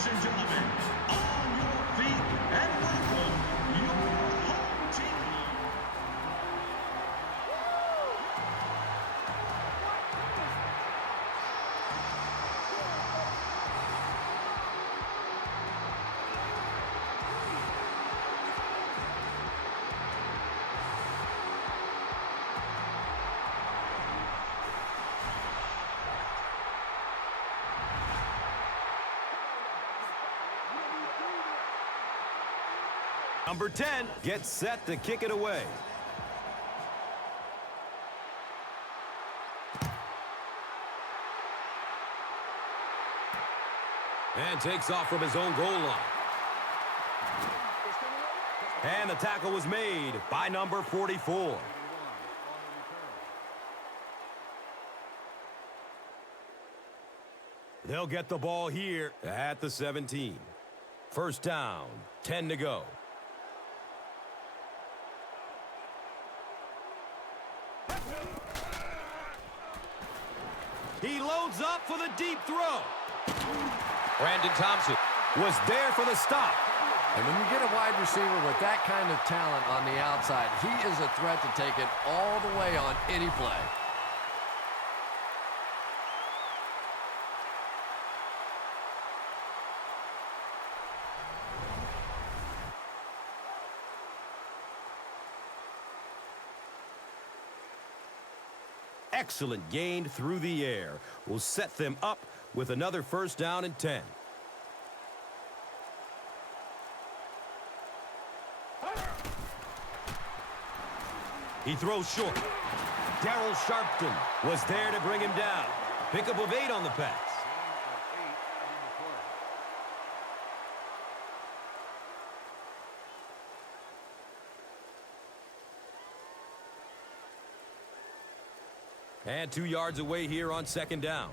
Ladies and gentlemen, on your feet and welcome your home team. Number 10 gets set to kick it away. And takes off from his own goal line. And the tackle was made by number 44. They'll get the ball here at the 17. First down, 10 to go. He loads up for the deep throw. Brandon Thompson was there for the stop. And when you get a wide receiver with that kind of talent on the outside, he is a threat to take it all the way on any play. Excellent gain through the air will set them up with another first down and 10. He throws short. Darryl Sharpton was there to bring him down. Pickup of 8 on the pass. And 2 yards away here on second down.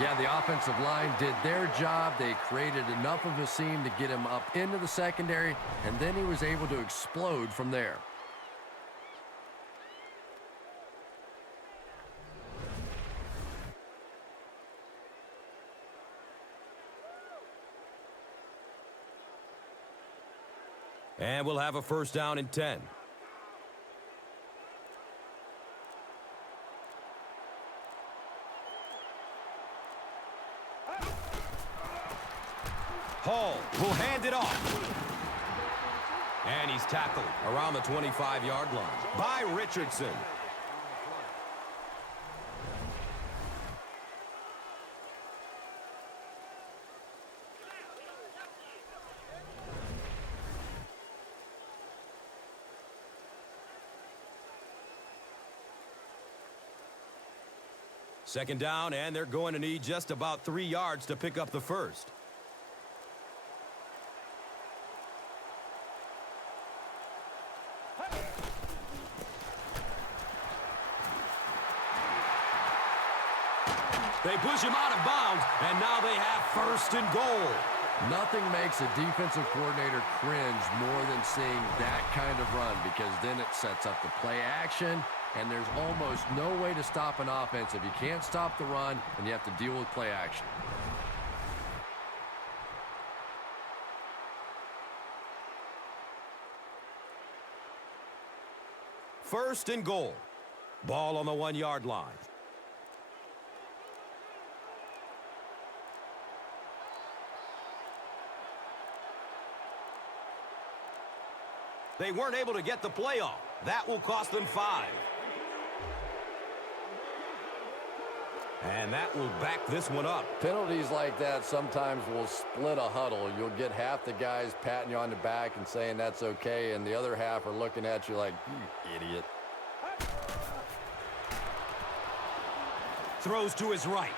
Yeah, the offensive line did their job. They created enough of a seam to get him up into the secondary, and then he was able to explode from there. And we'll have a first down and 10. Hall will hand it off. And he's tackled around the 25-yard line by Richardson. Second down, and they're going to need just about 3 yards to pick up the first. They push him out of bounds, and now they have first and goal. Nothing makes a defensive coordinator cringe more than seeing that kind of run, because then it sets up the play action, and there's almost no way to stop an offense if you can't stop the run and you have to deal with play action. First and goal. Ball on the 1-yard line. They weren't able to get the play off. That will cost them 5. And that will back this one up. Penalties like that sometimes will split a huddle. You'll get half the guys patting you on the back and saying that's okay, and the other half are looking at you like, you idiot. Throws to his right.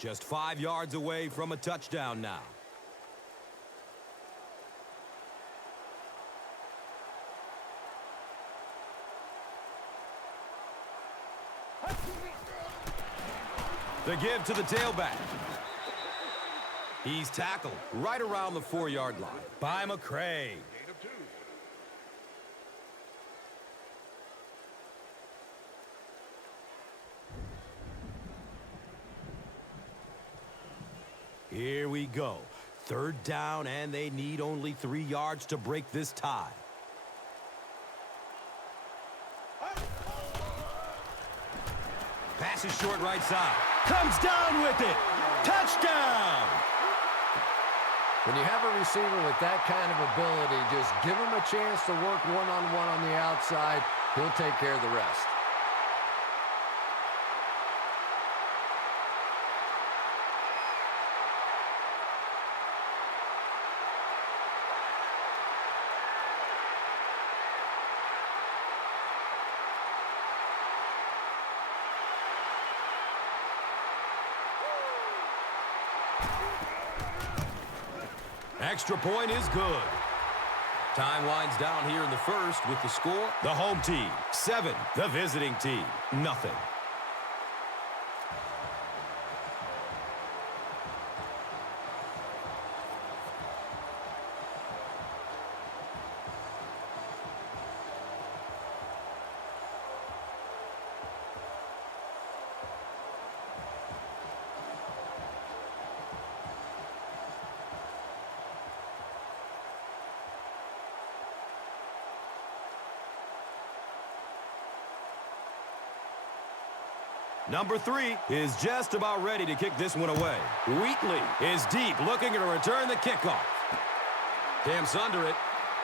Just 5 yards away from a touchdown now. The give to the tailback. He's tackled right around the 4-yard line by McCray. Here we go. 3rd down, and they need only 3 yards to break this tie. Pass is short right side. Comes down with it. Touchdown! When you have a receiver with that kind of ability, just give him a chance to work one-on-one on the outside. He'll take care of the rest. Extra point is good. Time winds down here in the first with the score. The home team, 7. The visiting team, nothing. Number 3 is just about ready to kick this one away. Wheatley is deep, looking to return the kickoff. Camps under it.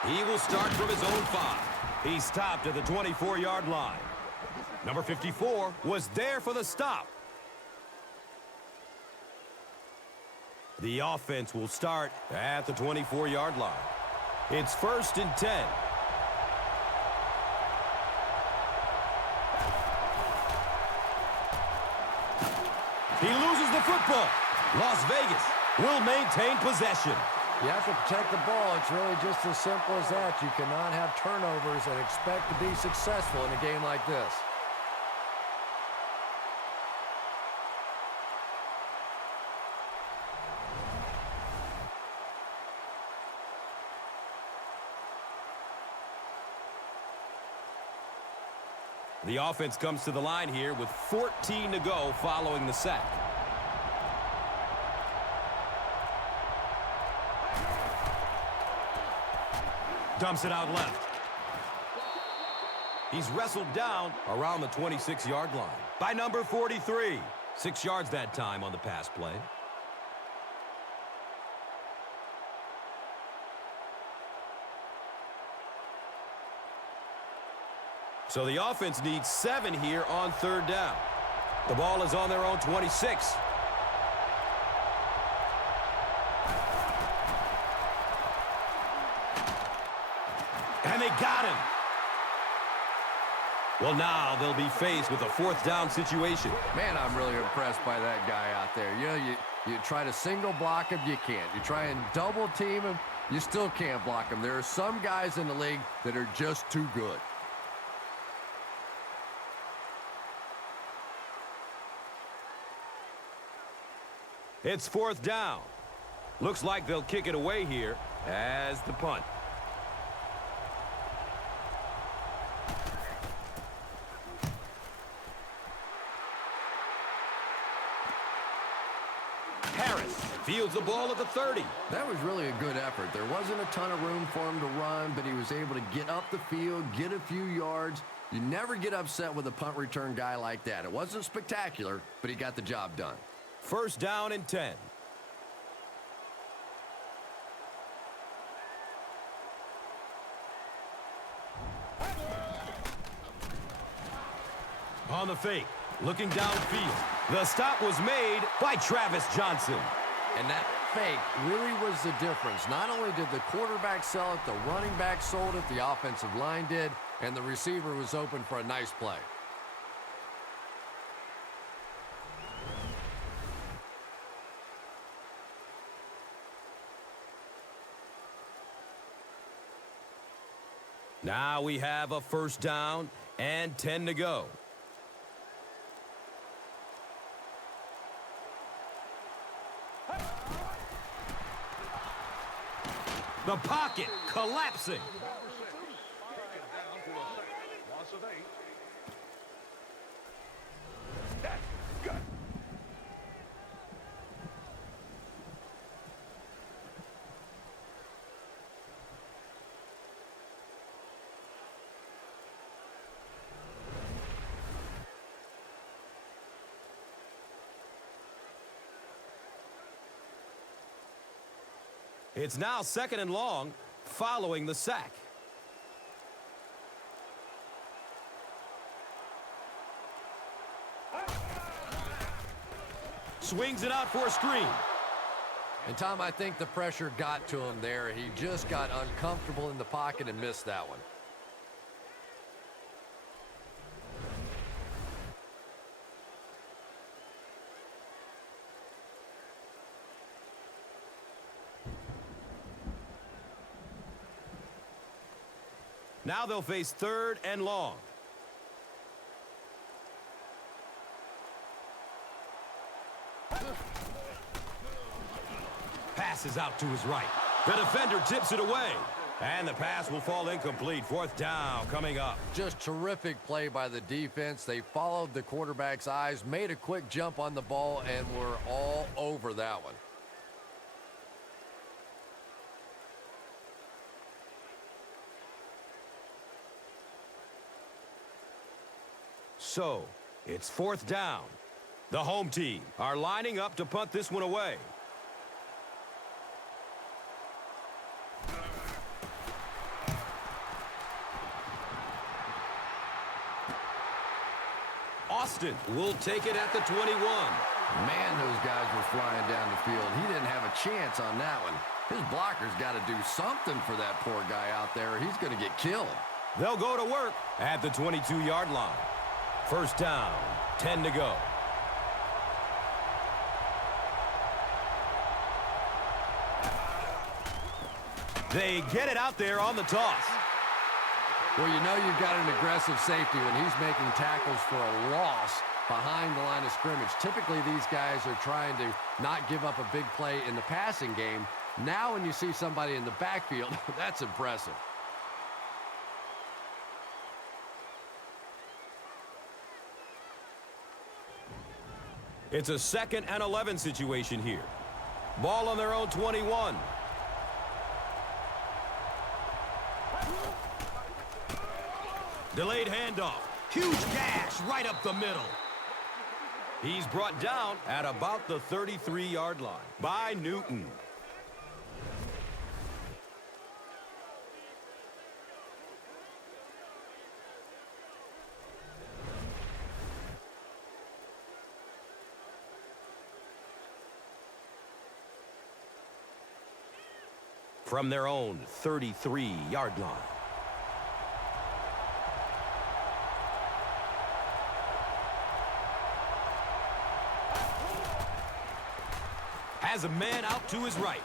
He will start from his own 5. He stopped at the 24-yard line. Number 54 was there for the stop. The offense will start at the 24-yard line. It's 1st and 10. He loses the football. Las Vegas will maintain possession. You have to protect the ball. It's really just as simple as that. You cannot have turnovers and expect to be successful in a game like this. The offense comes to the line here with 14 to go following the sack. Dumps it out left. He's wrestled down around the 26-yard line by number 43. 6 yards that time on the pass play. So the offense needs 7 here on 3rd down. The ball is on their own 26. And they got him. Well, now they'll be faced with a 4th down situation. Man, I'm really impressed by that guy out there. You know, you try to single block him, you can't. You try and double team him, you still can't block him. There are some guys in the league that are just too good. It's 4th down. Looks like they'll kick it away here as the punt. Harris fields the ball at the 30. That was really a good effort. There wasn't a ton of room for him to run, but he was able to get up the field, get a few yards. You never get upset with a punt return guy like that. It wasn't spectacular, but he got the job done. 1st down and 10. On the fake, looking downfield. The stop was made by Travis Johnson. And that fake really was the difference. Not only did the quarterback sell it, the running back sold it, the offensive line did, and the receiver was open for a nice play. Now we have a first down and 10 to go. The pocket collapsing. Loss of 8. It's now 2nd and long following the sack. Swings it out for a screen. And, Tom, I think the pressure got to him there. He just got uncomfortable in the pocket and missed that one. Now they'll face 3rd and long. Passes out to his right. The defender tips it away. And the pass will fall incomplete. 4th down coming up. Just terrific play by the defense. They followed the quarterback's eyes, made a quick jump on the ball, and were all over that one. So, it's 4th down. The home team are lining up to punt this one away. Austin will take it at the 21. Man, those guys were flying down the field. He didn't have a chance on that one. His blocker's got to do something for that poor guy out there. He's going to get killed. They'll go to work at the 22-yard line. 1st down, 10 to go. They get it out there on the toss. Well, you know you've got an aggressive safety when he's making tackles for a loss behind the line of scrimmage. Typically, these guys are trying to not give up a big play in the passing game. Now when you see somebody in the backfield, that's impressive. It's a 2nd and 11 situation here. Ball on their own 21. Delayed handoff. Huge gash right up the middle. He's brought down at about the 33-yard line by Newton. From their own 33-yard line. Has a man out to his right.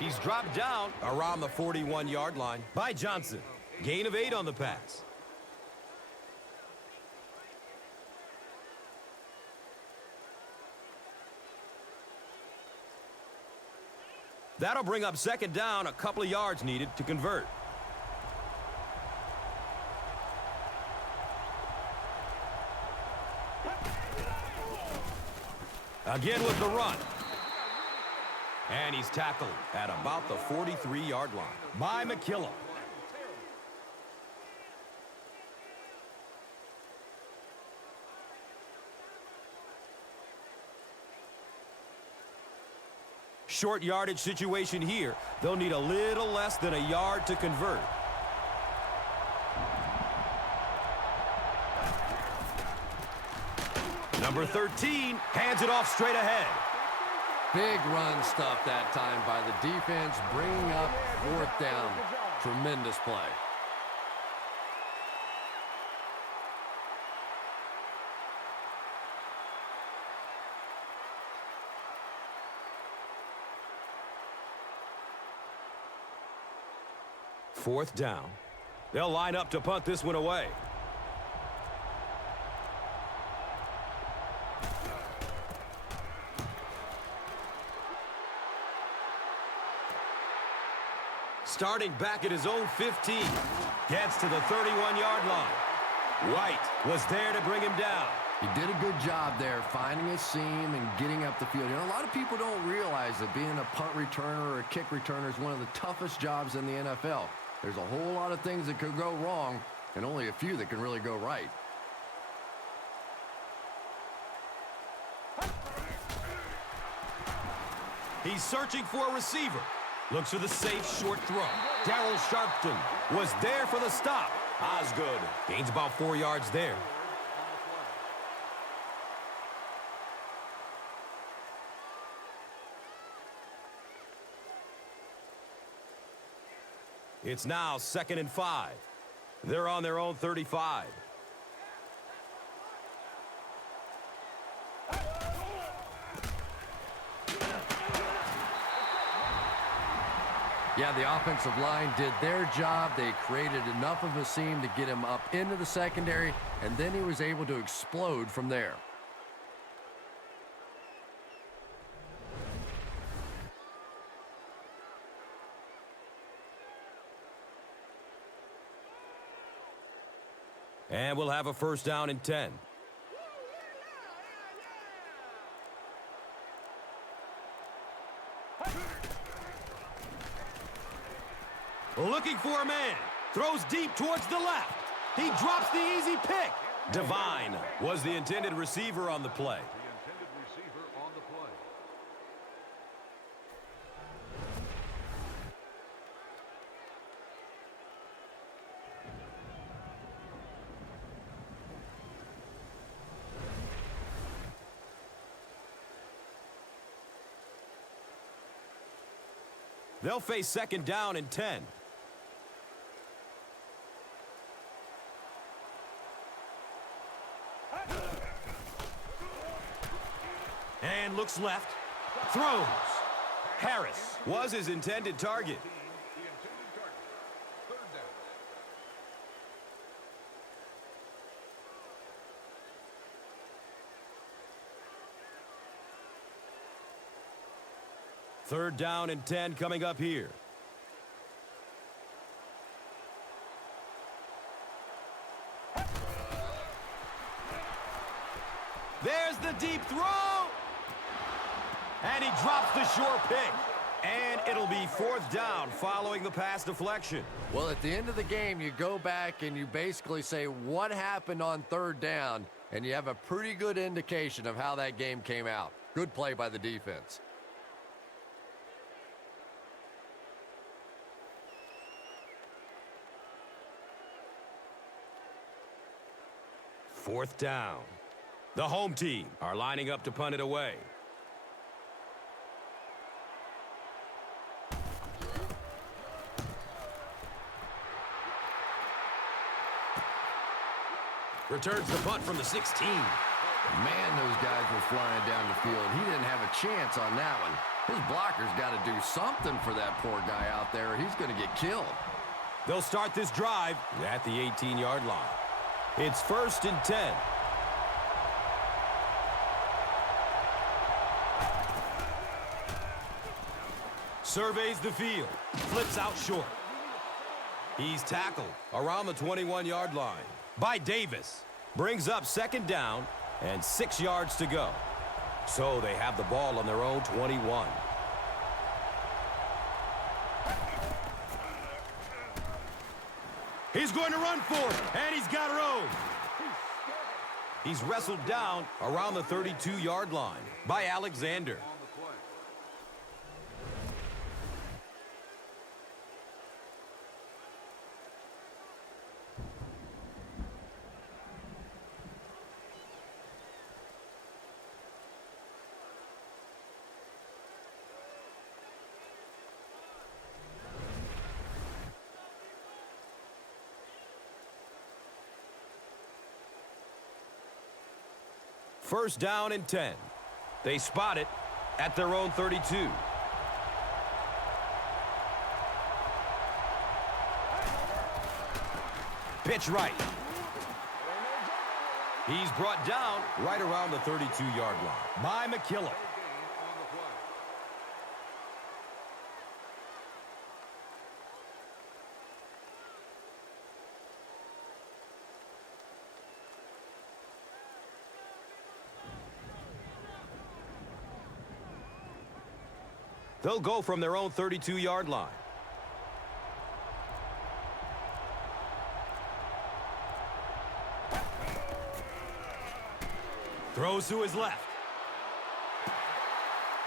He's dropped down around the 41-yard line by Johnson. Gain of 8 on the pass. That'll bring up 2nd down, a couple of yards needed to convert. Again with the run. And he's tackled at about the 43-yard line by McKillop. Short yardage situation here. They'll need a little less than a yard to convert. Number 13 hands it off straight ahead. Big run stuff that time by the defense, bringing up 4th down. Tremendous play. Fourth down They'll line up to punt this one away. Starting back at his own 15. Gets to the 31-yard line. White was there to bring him down. He did a good job there, finding a seam and getting up the field. You know, a lot of people don't realize that being a punt returner or a kick returner is one of the toughest jobs in the NFL. There's a whole lot of things that could go wrong, and only a few that can really go right. He's searching for a receiver. Looks for the safe short throw. Darryl Sharpton was there for the stop. Osgood gains about 4 yards there. It's now 2nd and 5. They're on their own 35. Yeah, the offensive line did their job. They created enough of a seam to get him up into the secondary, and then he was able to explode from there. And we'll have a 1st down and 10. Looking for a man. Throws deep towards the left. He drops the easy pick. Devine was the intended receiver on the play. They'll face 2nd down and 10. And looks left. Throws. Harris was his intended target. Third down and 10 coming up here. There's the deep throw. And he drops the short pick. And it'll be 4th down following the pass deflection. Well, at the end of the game, you go back and you basically say what happened on 3rd down, and you have a pretty good indication of how that game came out. Good play by the defense. Fourth down. The home team are lining up to punt it away. Returns the punt from the 16. Man, those guys were flying down the field. He didn't have a chance on that one. His blocker's got to do something for that poor guy out there, or he's going to get killed. They'll start this drive at the 18-yard line. It's 1st and 10. Surveys the field. Flips out short. He's tackled around the 21-yard line by Davis. Brings up 2nd down and 6 yards to go. So they have the ball on their own 21. He's going to run for it, and he's got room. He's wrestled down around the 32-yard line by Alexander. First down and 10. They spot it at their own 32. Pitch right. He's brought down right around the 32-yard line by McKillop. They'll go from their own 32-yard line. Throws to his left.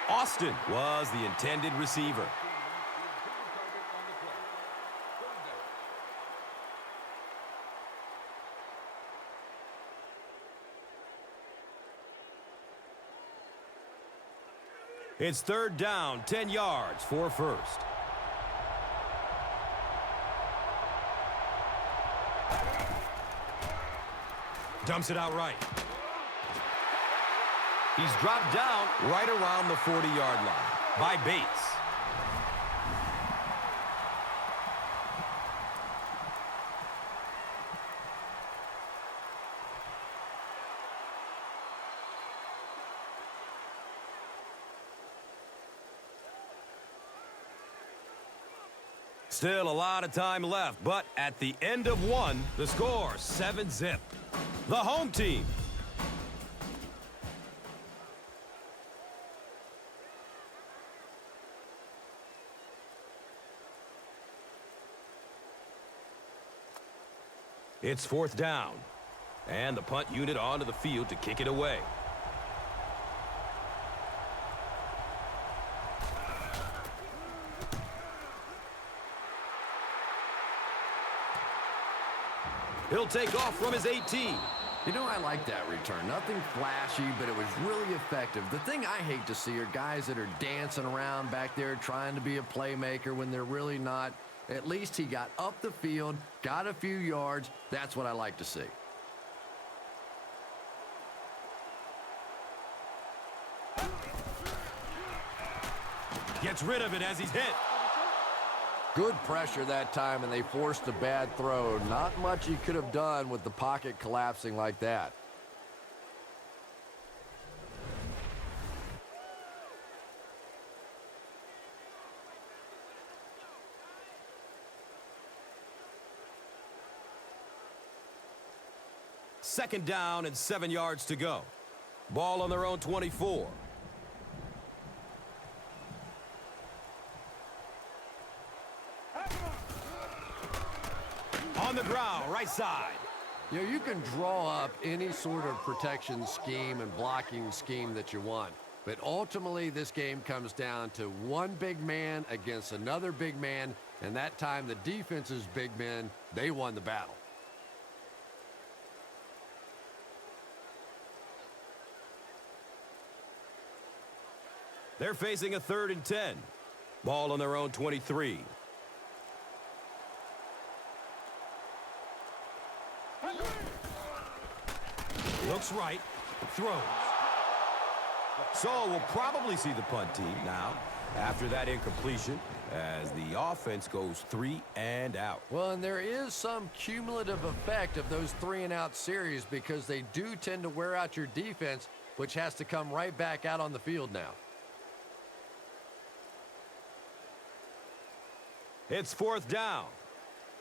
Austin was the intended receiver. It's third down, 10 yards for first. Dumps it out right. He's dropped down right around the 40-yard line by Bates. Still a lot of time left, but at the end of one, the score 7-zip. The home team. It's fourth down, and the punt unit onto the field to kick it away. He'll take off from his 18. You know, I like that return. Nothing flashy, but it was really effective. The thing I hate to see are guys that are dancing around back there trying to be a playmaker when they're really not. At least he got up the field, got a few yards. That's what I like to see. Gets rid of it as he's hit. Good pressure that time, and they forced a bad throw. Not much he could have done with the pocket collapsing like that. Second down and 7 yards to go. Ball on their own 24. On the ground, right side. You know, you can draw up any sort of protection scheme and blocking scheme that you want. But ultimately, this game comes down to one big man against another big man. And that time, the defense's big men, they won the battle. They're facing a 3rd and 10. Ball on their own 23. Looks right, throws. So we'll probably see the punt team now after that incompletion as the offense goes 3 and out. Well, and there is some cumulative effect of those 3-and-out series because they do tend to wear out your defense, which has to come right back out on the field now. It's fourth down.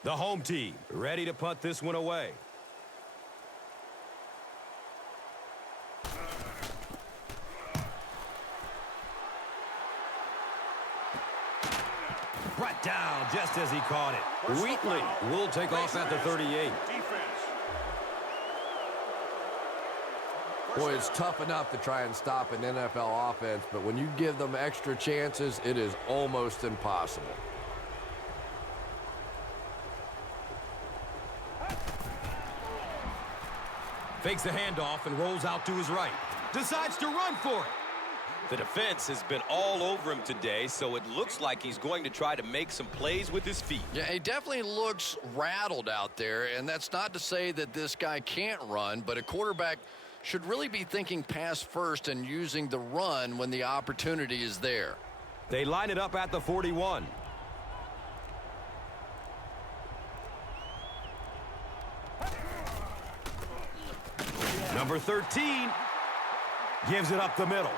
The home team ready to punt this one away. Brought down just as he caught it. Wheatley will take off at the 38. Boy, it's tough enough to try and stop an NFL offense, but when you give them extra chances, it is almost impossible. Fakes the handoff and rolls out to his right. Decides to run for it. The defense has been all over him today, so it looks like he's going to try to make some plays with his feet. Yeah, he definitely looks rattled out there, and that's not to say that this guy can't run, but a quarterback should really be thinking pass first and using the run when the opportunity is there. They line it up at the 41. Number 13 gives it up the middle.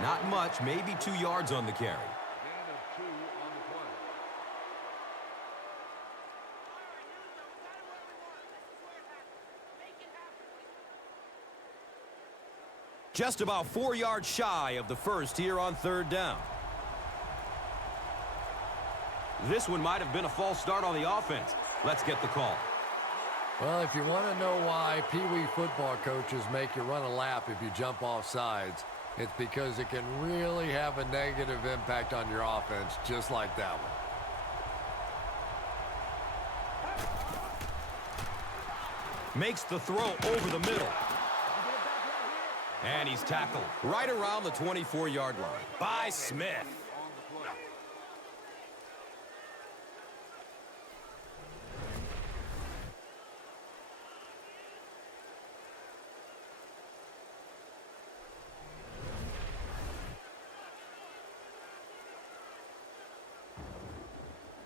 Not much, maybe 2 yards on the carry. Gain of 2 on the play. Just about 4 yards shy of the first here on third down. This one might have been a false start on the offense. Let's get the call. Well, if you want to know why Pee Wee football coaches make you run a lap if you jump off sides, it's because it can really have a negative impact on your offense, just like that one. Makes the throw over the middle. And he's tackled right around the 24-yard line by Smith.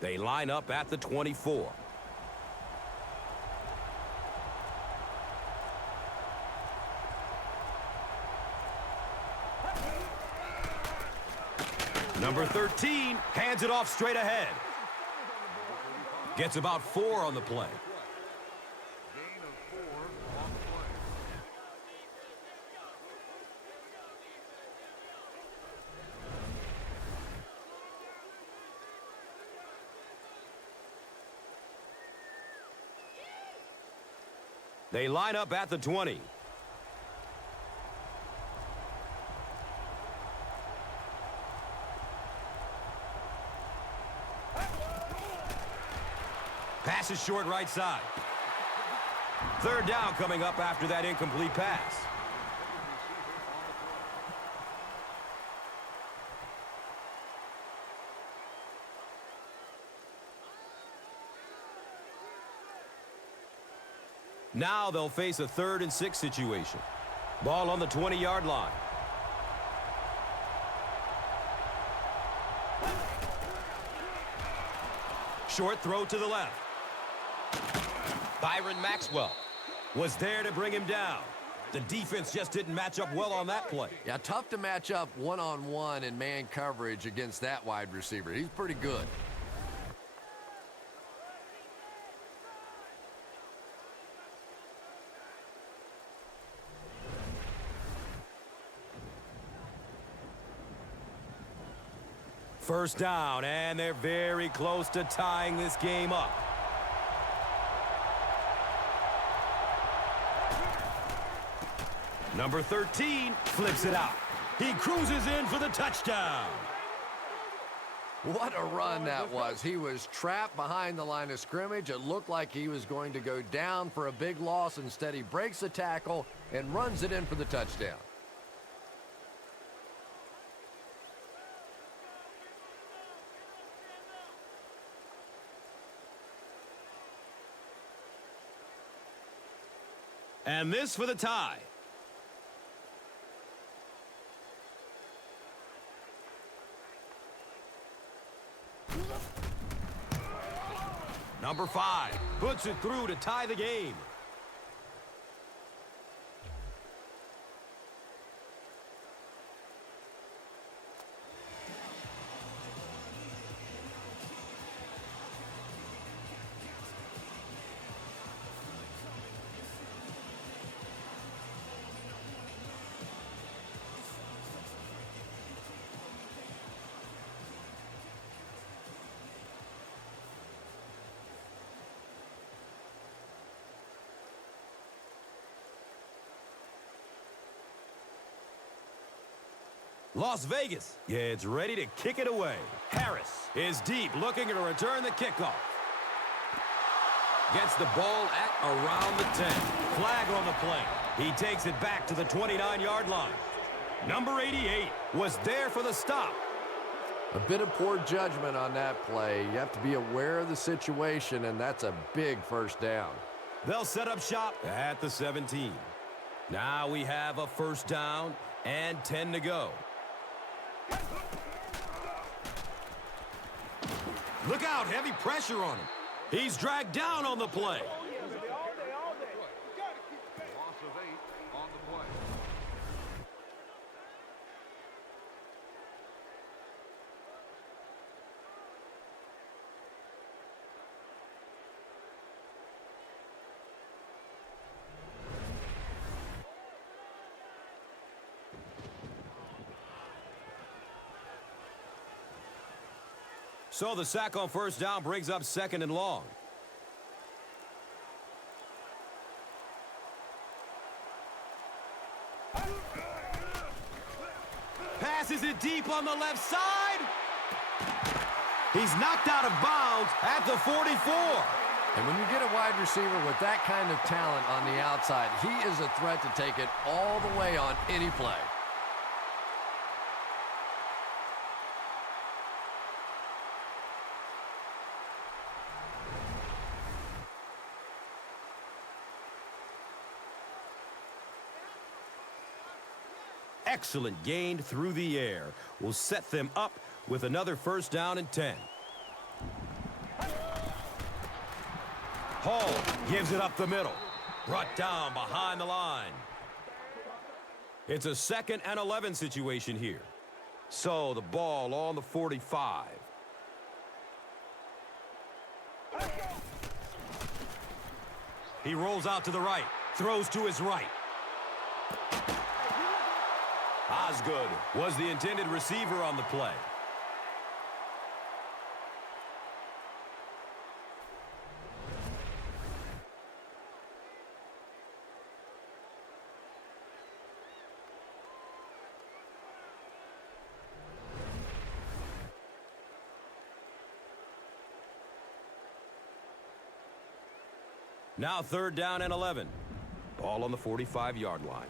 They line up at the 24. Number 13 hands it off straight ahead. Gets about 4 on the play. Gain of 4 on the play. They line up at the 20. Pass is short right side. Third down coming up after that incomplete pass. Now they'll face a 3rd and 6 situation. Ball on the 20-yard line. Short throw to the left. Byron Maxwell Was there to bring him down. The defense just didn't match up well on that play. Yeah, tough to match up one-on-one in man coverage against that wide receiver. He's pretty good. First down, and they're very close to tying this game up. Number 13 flips it out. He cruises in for the touchdown. What a run that was. He was trapped behind the line of scrimmage. It looked like he was going to go down for a big loss. Instead, he breaks the tackle and runs it in for the touchdown. And this for the tie. Number 5 puts it through to tie the game. Las Vegas, yeah, it's ready to kick it away. Harris is deep, looking to return the kickoff. Gets the ball at around the 10. Flag on the play. He takes it back to the 29-yard line. Number 88 was there for the stop. A bit of poor judgment on that play. You have to be aware of the situation, and that's a big first down. They'll set up shop at the 17. Now we have a first down and 10 to go. Look out, heavy pressure on him. He's dragged down on the play. Loss of 8 on the So the sack on first down brings up 2nd and long. Passes it deep on the left side. He's knocked out of bounds at the 44. And when you get a wide receiver with that kind of talent on the outside, he is a threat to take it all the way on any play. Excellent gain through the air will set them up with another first down and 10. Hall gives it up the middle. Brought down behind the line. It's a 2nd and 11 situation here. So the ball on the 45. He rolls out to the right. Throws to his right. Osgood was the intended receiver on the play. Now 3rd down and 11. Ball on the 45-yard line.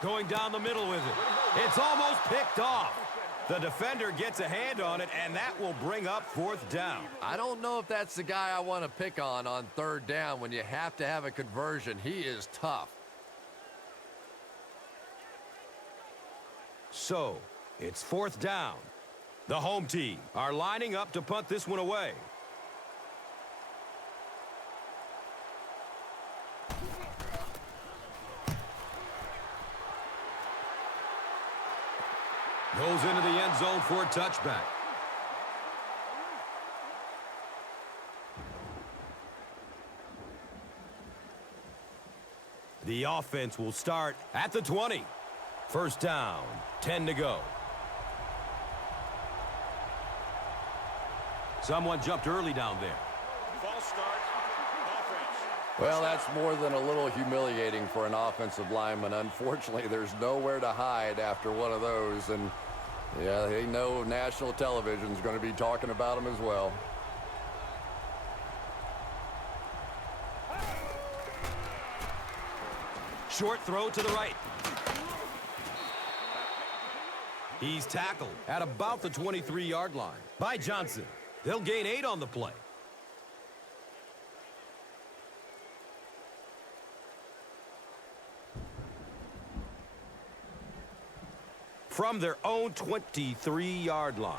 Going down the middle with it. It's almost picked off. The defender gets a hand on it, and that will bring up 4th down. I don't know if that's the guy I want to pick on 3rd down when you have to have a conversion. He is tough. So, it's 4th down. The home team are lining up to punt this one away. Goes into the end zone for a touchback. The offense will start at the 20. First down, 10 to go. Someone jumped early down there. False start. Offense. Well, that's more than a little humiliating for an offensive lineman. Unfortunately, there's nowhere to hide after one of those. And, yeah, they know national television is going to be talking about them as well. Short throw to the right. He's tackled at about the 23-yard line by Johnson. They'll gain 8 on the play. From their own 23-yard line.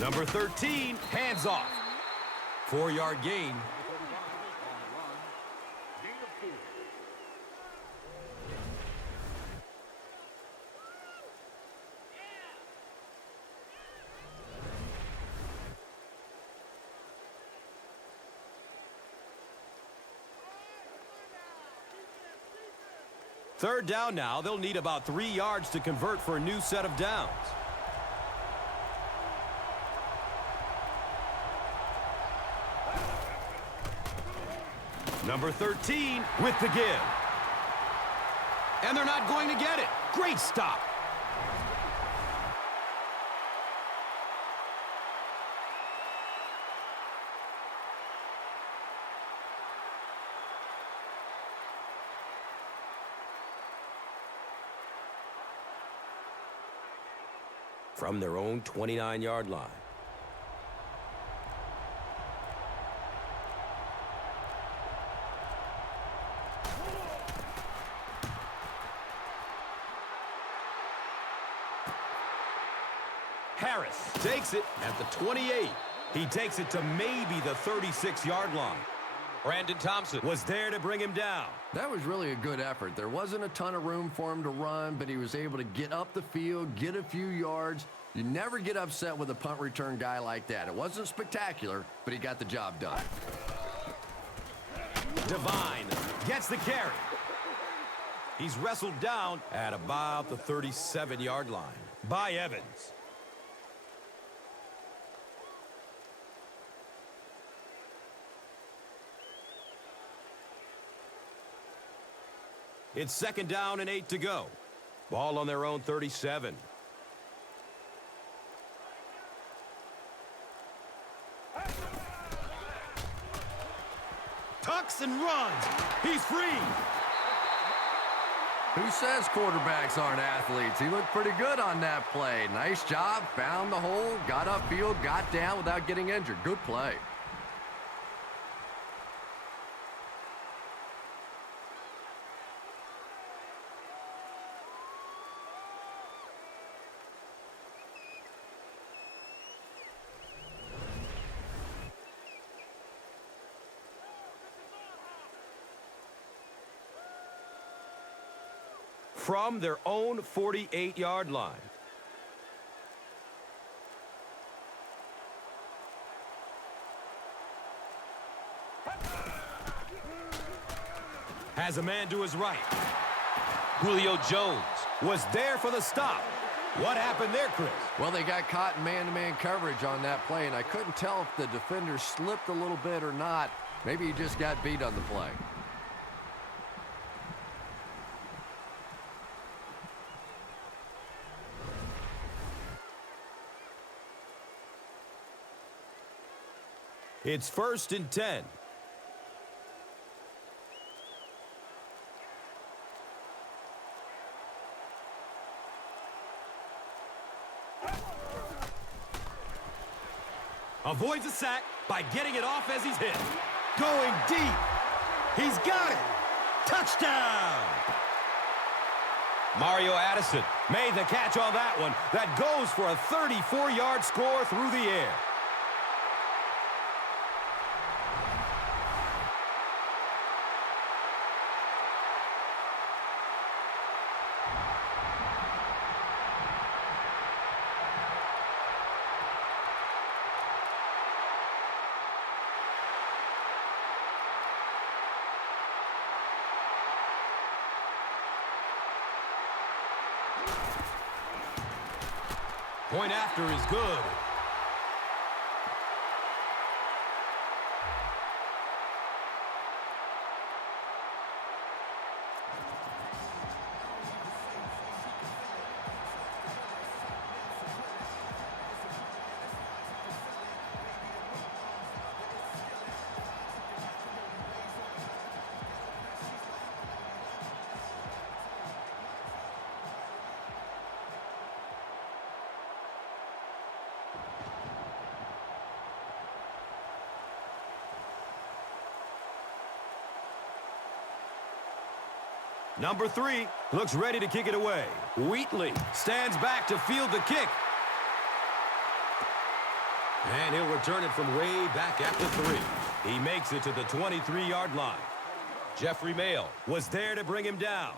Number 13, hands off. 4-yard gain. Third down now. They'll need about 3 yards to convert for a new set of downs. Number 13 with the give. And they're not going to get it. Great stop. From their own 29-yard line. Harris takes it at the 28. He takes it to maybe the 36-yard line. Brandon Thompson Was there to bring him down. That was really a good effort. There wasn't a ton of room for him to run, but he was able to get up the field, get a few yards, You never get upset with a punt return guy like that. It wasn't spectacular, but he got the job done. Devine gets the carry. He's wrestled down at about the 37-yard line by Evans. It's 2nd down and 8 to go. Ball on their own 37. Tucks and runs. He's free. Who says quarterbacks aren't athletes? He looked pretty good on that play. Nice job, found the hole, got upfield, got down without getting injured. Good play. From their own 48-yard line. Has a man to his right. Julio Jones Was there for the stop. What happened there, Chris? Well, they got caught in man-to-man coverage on that play, and I couldn't tell if the defender slipped a little bit or not. Maybe he just got beat on the play. It's 1st and 10. Avoids a sack by getting it off as he's hit. Going deep. He's got it. Touchdown. Mario Addison Made the catch on that one. That goes for a 34-yard score through the air. Point after is good. Number 3 looks ready to kick it away. Wheatley stands back to field the kick. And he'll return it from way back at the 3. He makes it to the 23-yard line. Jeffrey Mail Was there to bring him down.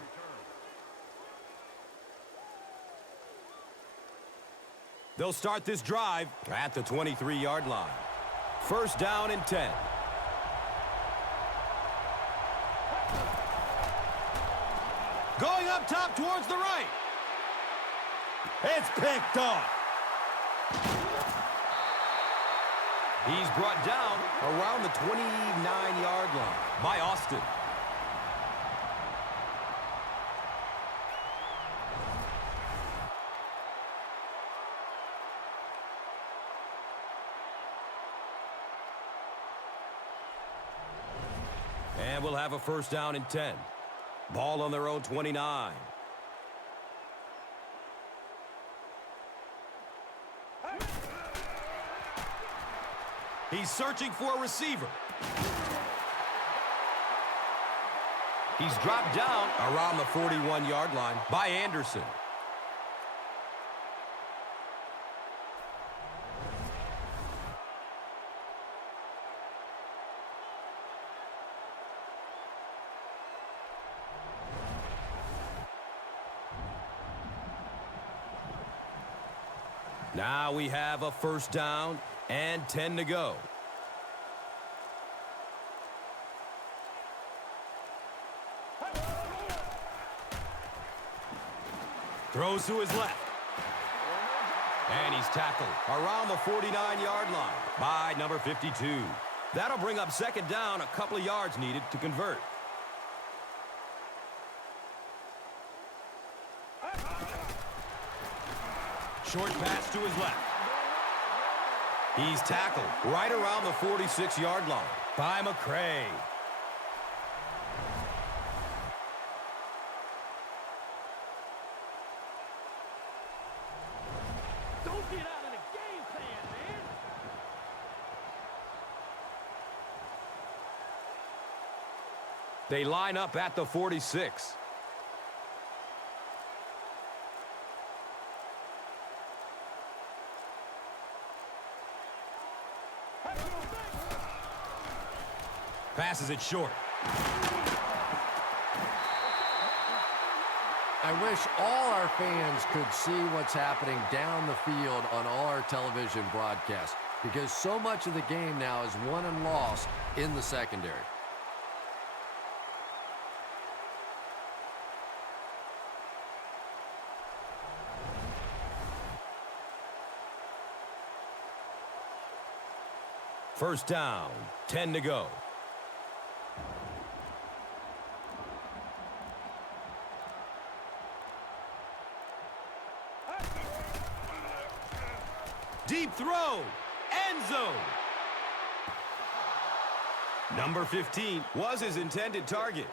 They'll start this drive at the 23-yard line. 1st down and 10. Going up top towards the right. It's picked off. He's brought down around the 29-yard line by Austin. And we'll have a 1st down and 10. Ball on their own 29. He's searching for a receiver. He's dropped down around the 41-yard line by Anderson. Now we have a first down and 10 to go. Throws to his left. And he's tackled around the 49-yard line by number 52. That'll bring up second down, a couple of yards needed to convert. Short pass to his left. He's tackled right around the 46-yard line by McCray. Don't get out of the game plan, man. They line up at the 46. Passes it short. I wish all our fans could see what's happening down the field on all our television broadcasts, because so much of the game now is won and lost in the secondary. First down, 10 to go. Deep throw, end zone. Number 15 was his intended target.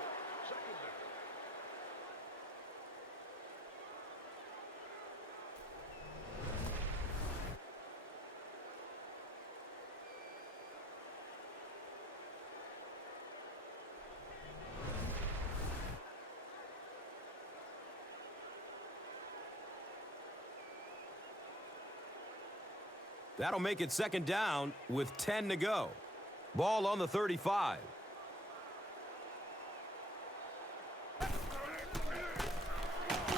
That'll make it second down with 10 to go. Ball on the 35.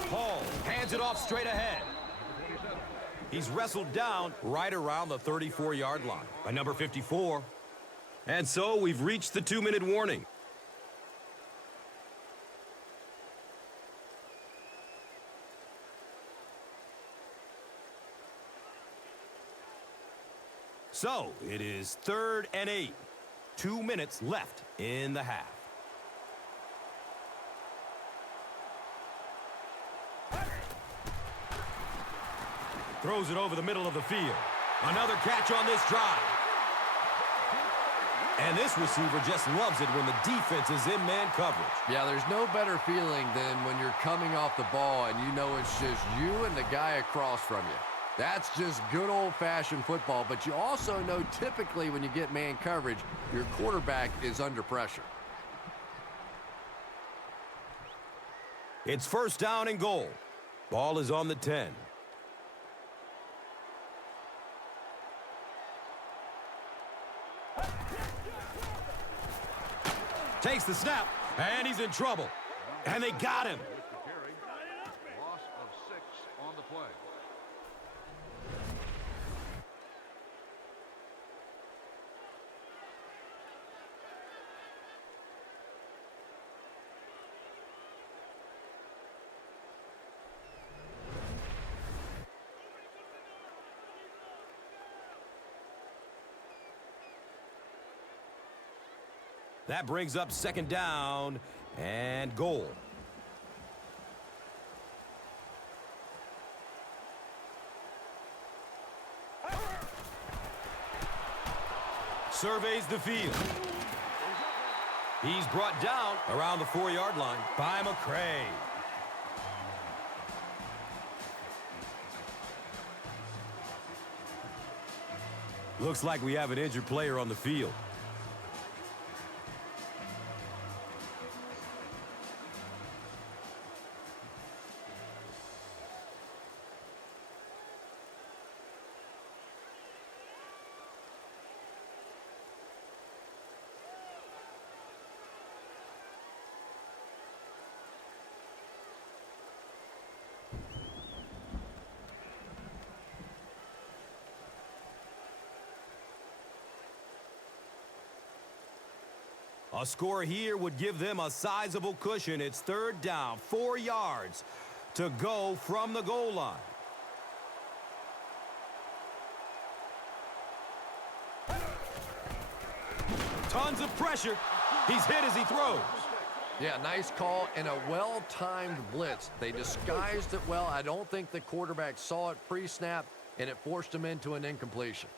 Hall hands it off straight ahead. He's wrestled down right around the 34-yard line by number 54. And so we've reached the 2-minute warning. So, it is 3rd and 8. 2 minutes left in the half. Throws it over the middle of the field. Another catch on this drive. And this receiver just loves it when the defense is in man coverage. Yeah, there's no better feeling than when you're coming off the ball and you know it's just you and the guy across from you. That's just good old-fashioned football, but you also know typically when you get man coverage, your quarterback is under pressure. It's first down and goal. Ball is on the 10. Takes the snap, and he's in trouble. And they got him. Loss of 6 on the play. That brings up second down and goal. Surveys the field. He's brought down around the 4-yard line by McCray. Looks like we have an injured player on the field. A score here would give them a sizable cushion. It's third down, 4 yards to go from the goal line. Tons of pressure. He's hit as he throws. Yeah, nice call and a well-timed blitz. They disguised it well. I don't think the quarterback saw it pre-snap, and it forced him into an incompletion.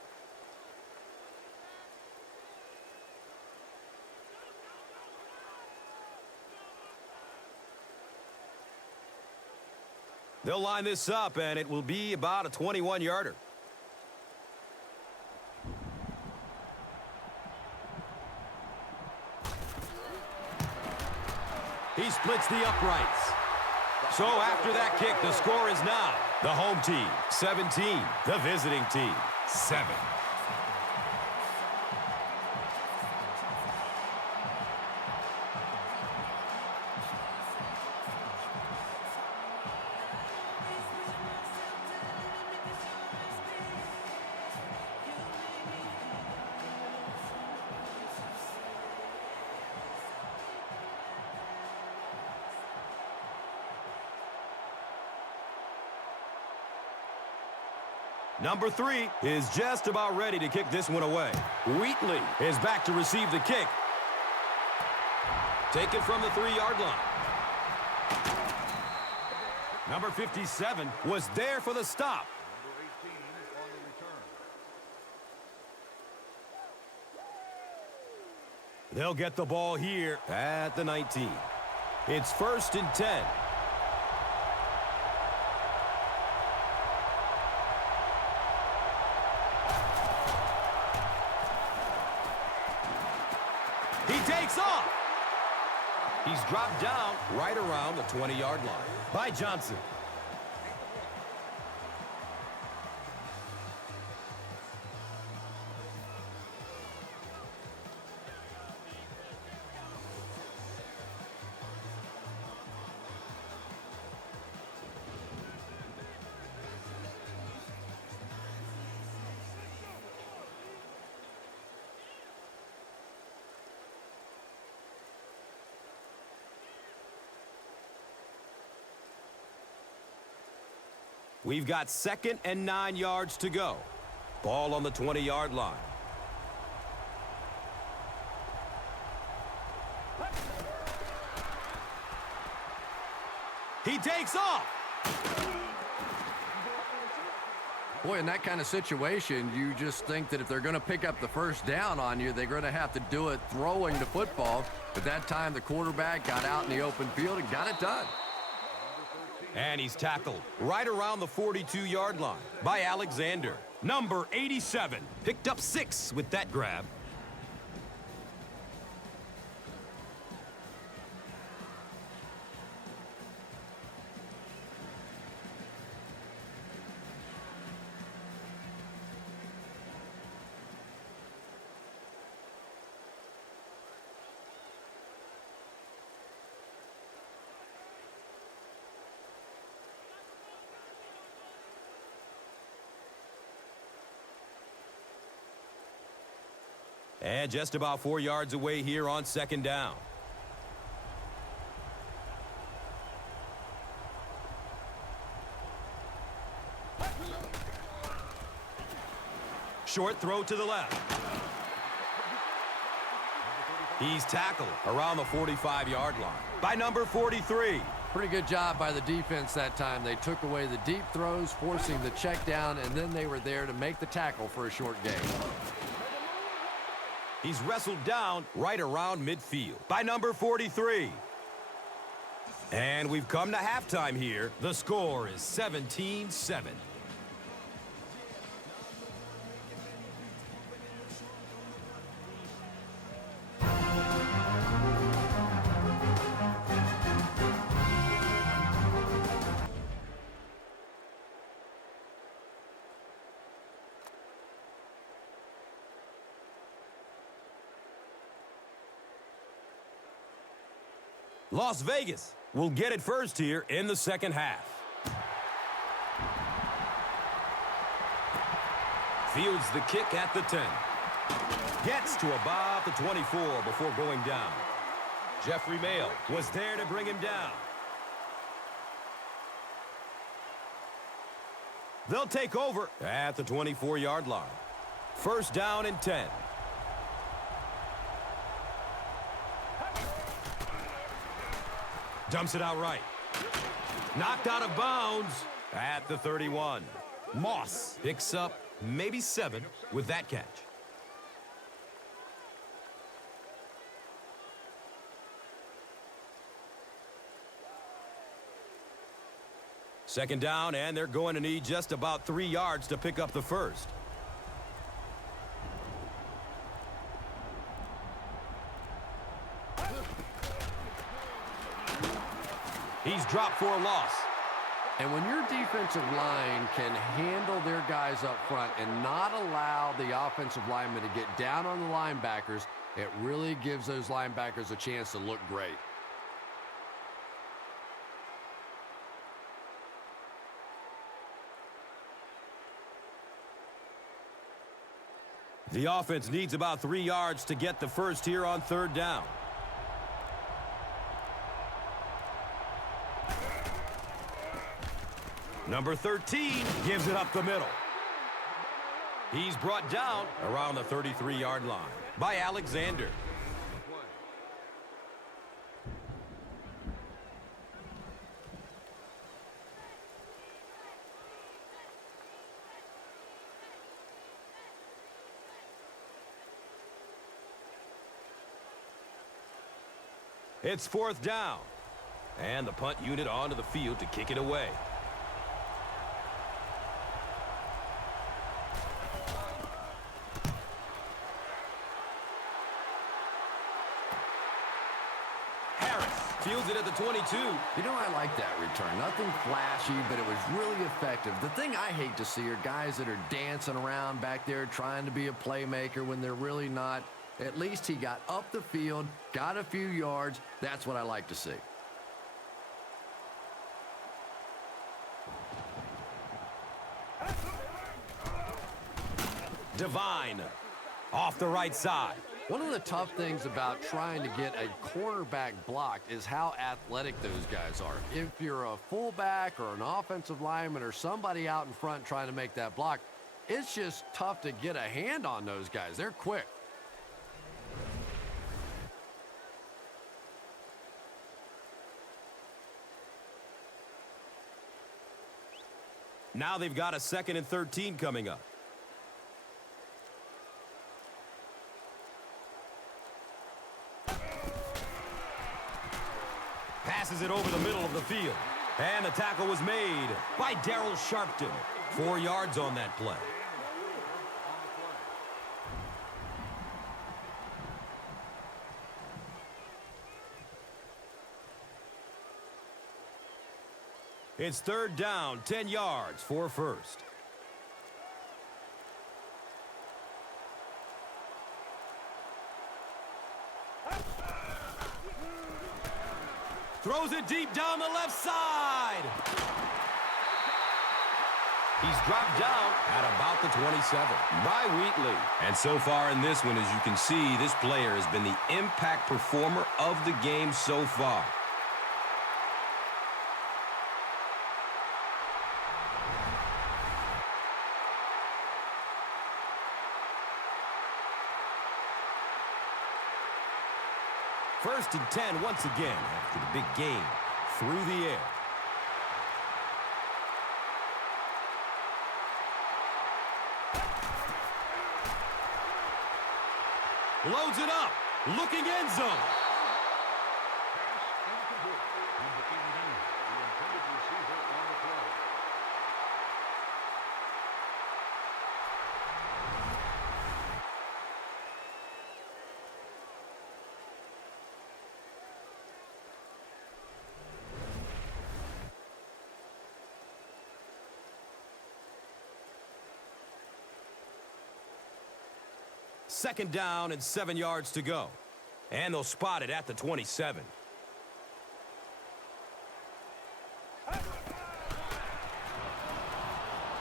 They'll line this up, and it will be about a 21-yarder. He splits the uprights. So after that kick, the score is now the home team 17, the visiting team 7. Number 3 is just about ready to kick this one away. Wheatley is back to receive the kick. Taken from the 3-yard line. Number 57 was there for the stop. Number 18 on the return. They'll get the ball here at the 19. It's 1st and 10. He takes off. He's dropped down right around the 20-yard line by Johnson. We've got 2nd and 9 yards to go. Ball on the 20-yard line. He takes off. Boy, in that kind of situation, you just think that if they're going to pick up the first down on you, they're going to have to do it throwing the football. But that time, the quarterback got out in the open field and got it done. And he's tackled right around the 42-yard line by Alexander. Number 87 picked up 6 with that grab. And just about 4 yards away here on 2nd down. Short throw to the left. He's tackled around the 45-yard line by number 43. Pretty good job by the defense that time. They took away the deep throws, forcing the check down, and then they were there to make the tackle for a short gain. He's wrestled down right around midfield by number 43. And we've come to halftime here. The score is 17-7. Las Vegas will get it first here in the second half. Fields the kick at the 10. Gets to about the 24 before going down. Jeffrey Mail was there to bring him down. They'll take over at the 24-yard line. First down and 10. Dumps it out right. Knocked out of bounds at the 31. Moss picks up maybe 7 with that catch. Second down, and they're going to need just about 3 yards to pick up the first. He's dropped for a loss. And when your defensive line can handle their guys up front and not allow the offensive linemen to get down on the linebackers, it really gives those linebackers a chance to look great. The offense needs about 3 yards to get the first here on third down. Number 13 gives it up the middle. He's brought down around the 33-yard line by Alexander. It's fourth down, and the punt unit onto the field to kick it away. Harris fields it at the 22. You know, I like that return. Nothing flashy, but it was really effective. The thing I hate to see are guys that are dancing around back there trying to be a playmaker when they're really not. At least he got up the field, got a few yards. That's what I like to see. Divine off the right side. One of the tough things about trying to get a cornerback blocked is how athletic those guys are. If you're a fullback or an offensive lineman or somebody out in front trying to make that block, it's just tough to get a hand on those guys. They're quick. Now they've got a 2nd and 13 coming up. Passes it over the middle of the field. And the tackle was made by Darryl Sharpton. 4 yards on that play. It's third down, 10 yards for first. Throws it deep down the left side. He's dropped down at about the 27 by Wheatley. And so far in this one, as you can see, this player has been the impact performer of the game so far. First and 10 once again after the big game through the air. Loads it up, looking end zone. Pass incomplete. Number 89, the intended receiver on the play. Second down and 7 yards to go. And they'll spot it at the 27.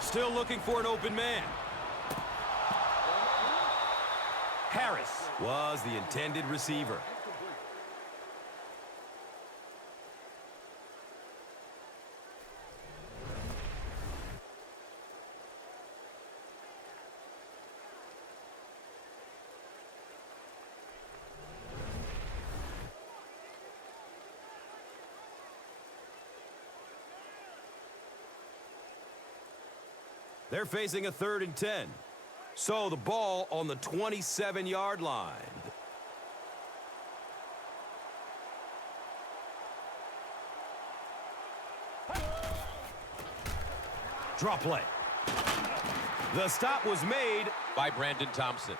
Still looking for an open man. Harris was the intended receiver. They're facing a 3rd and 10. So the ball on the 27-yard line. Draw play. The stop was made by Brandon Thompson.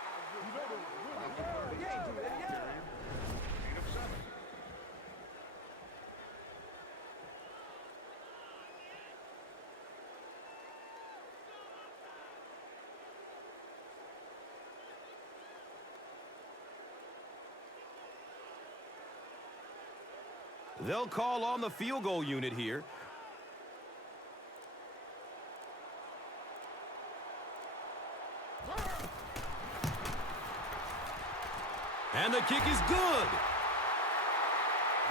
They'll call on the field goal unit here. And the kick is good.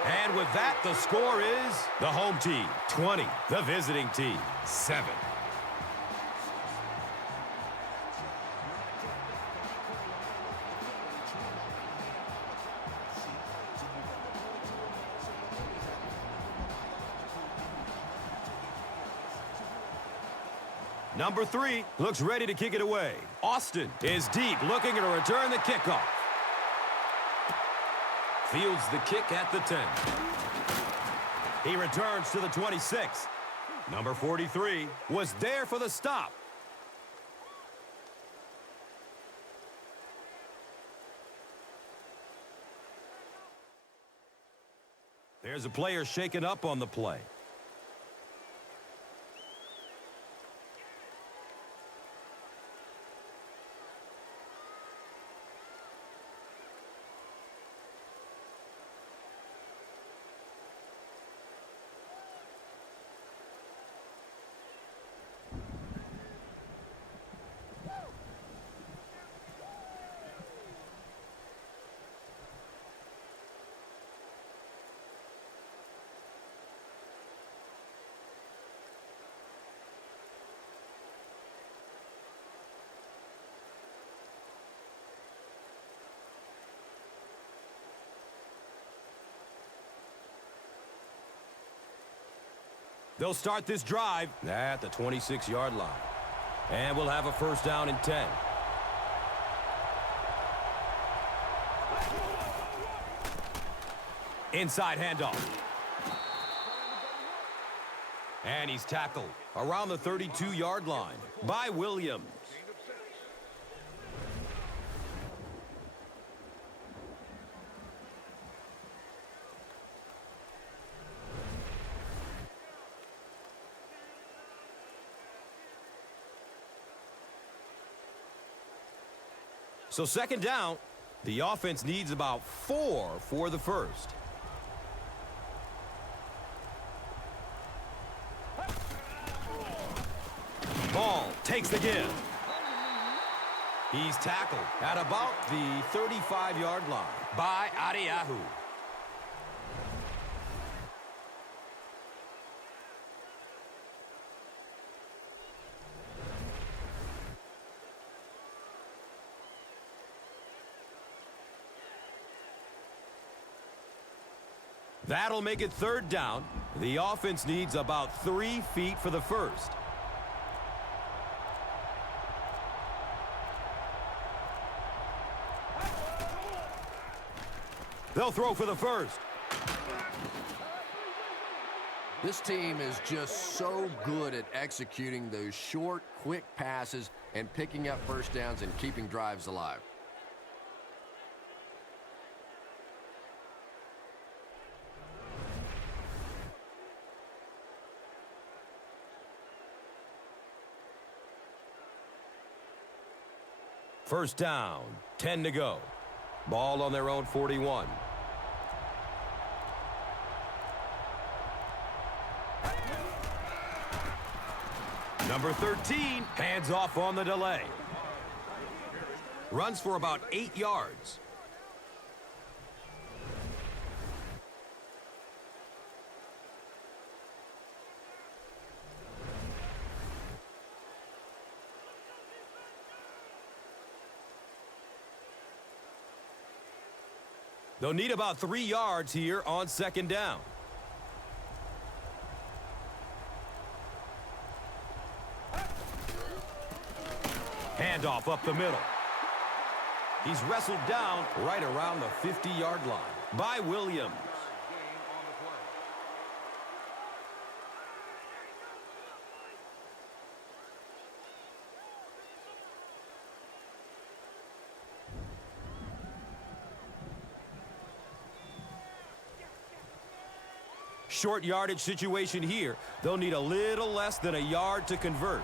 And with that, the score is the home team 20, the visiting team 7. Number 3 looks ready to kick it away. Austin is deep, looking to return the kickoff. Fields the kick at the 10. He returns to the 26. Number 43 was there for the stop. There's a player shaken up on the play. They'll start this drive at the 26-yard line. And we'll have a first down and 10. Inside handoff. And he's tackled around the 32-yard line by Williams. So second down, the offense needs about 4 for the first. Ball takes the give. He's tackled at about the 35-yard line by Adiyahu. That'll make it third down. The offense needs about 3 feet for the first. They'll throw for the first. This team is just so good at executing those short, quick passes and picking up first downs and keeping drives alive. First down, 10 to go. Ball on their own 41. Number 13 hands off on the delay. runs for about 8 yards. They'll need about 3 yards here on second down. Handoff up the middle. He's wrestled down right around the 50-yard line by Williams. Short yardage situation here. They'll need a little less than a yard to convert.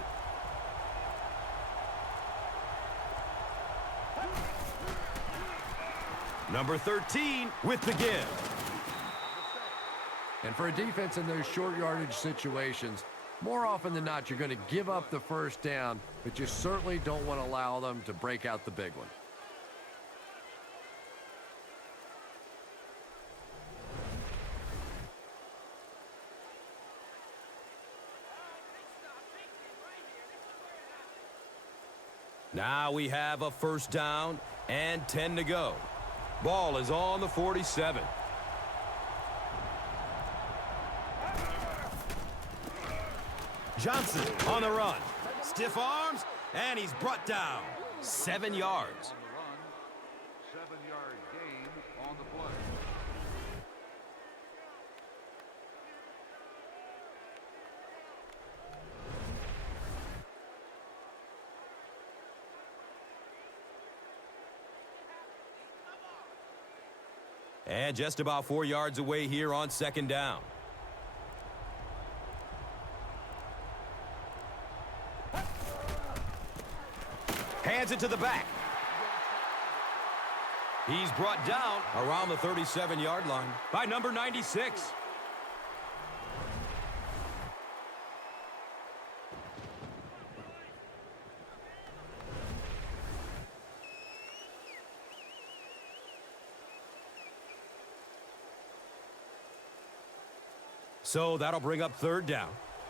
Number 13 with the give. And for a defense in those short yardage situations, more often than not, you're going to give up the first down, but you certainly don't want to allow them to break out the big one. Now we have a first down and 10 to go. Ball is on the 47. Johnson on the run. Stiff arms, and he's brought down. 7 yards. On the run, 7-yard gain on the play. And just about 4 yards away here on second down. Hands it to the back. He's brought down around the 37-yard line by number 96. So that'll bring up third down,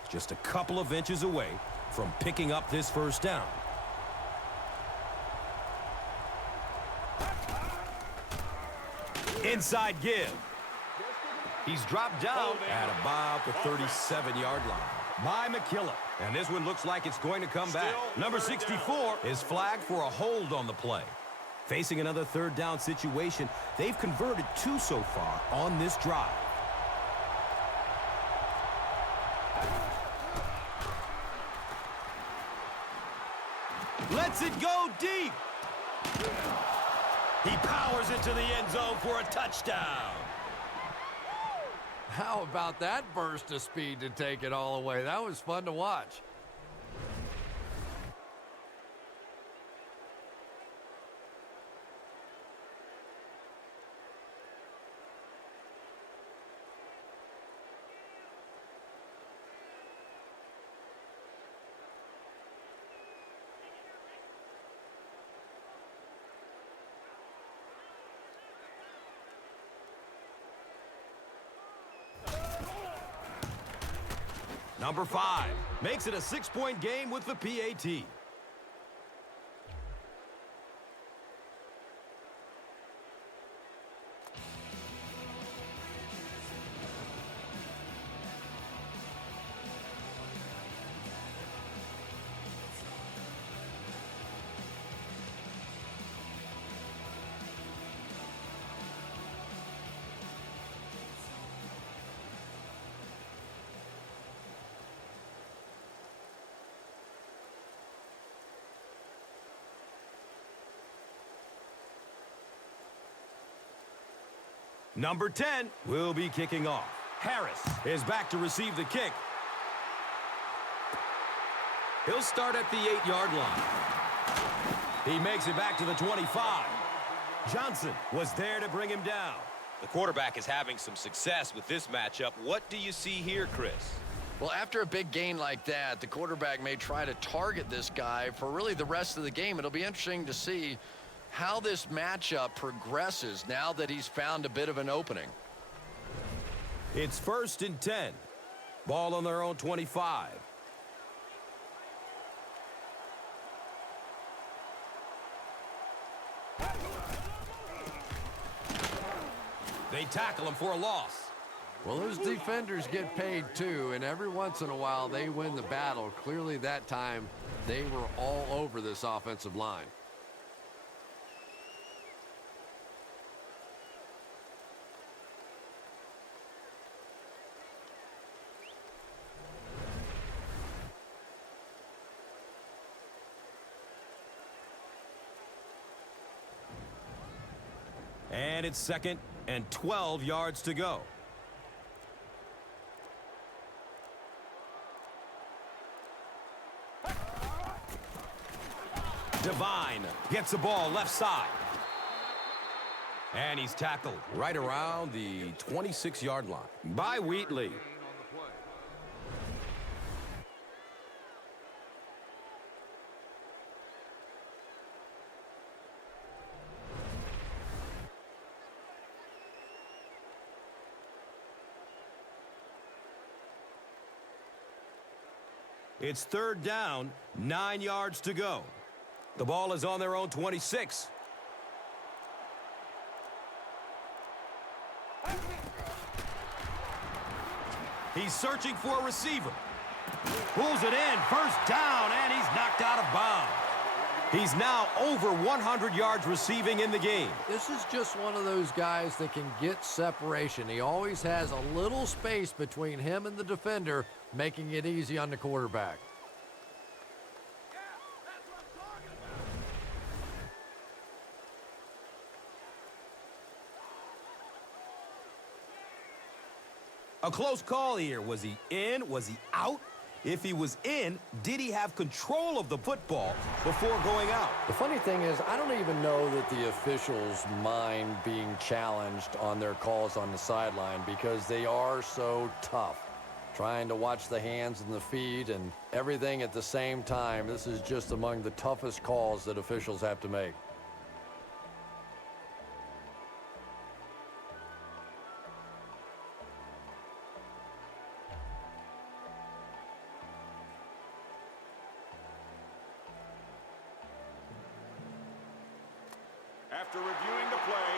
just a couple of inches away from picking up this first down. Inside give. He's dropped down at about the 37-yard line by McKillop. And this one looks like it's going to come back. Number 64 is flagged for a hold on the play. Facing another third down situation, they've converted 2 so far on this drive. Lets it go deep. He powers into the end zone for a touchdown. How about that burst of speed to take it all away? That was fun to watch. Number 5 makes it a 6-point game with the PAT. Number 10 will be kicking off. Harris is back to receive the kick. He'll start at the 8-yard line. He makes it back to the 25. Johnson was there to bring him down. The quarterback is having some success with this matchup. What do you see here, Chris? Well, after a big gain like that, the quarterback may try to target this guy for really the rest of the game. It'll be interesting to see how this matchup progresses now that he's found a bit of an opening. It's 1st and 10. Ball on their own 25. They tackle him for a loss. Well, those defenders get paid too, and every once in a while they win the battle. Clearly that time they were all over this offensive line. And it's 2nd and 12 yards to go. Devine gets the ball left side. And he's tackled right around the 26-yard line by Wheatley. On the play. It's 3rd down, 9 yards to go. The ball is on their own 26. He's searching for a receiver. Pulls it in, 1st down, and he's knocked out of bounds. He's now over 100 yards receiving in the game. This is just one of those guys that can get separation. He always has a little space between him and the defender, making it easy on the quarterback. A close call here. Was he in? Was he out? If he was in, did he have control of the football before going out? The funny thing is, I don't even know that the officials mind being challenged on their calls on the sideline because they are so tough. Trying to watch the hands and the feet and everything at the same time. This is just among the toughest calls that officials have to make. After reviewing the play,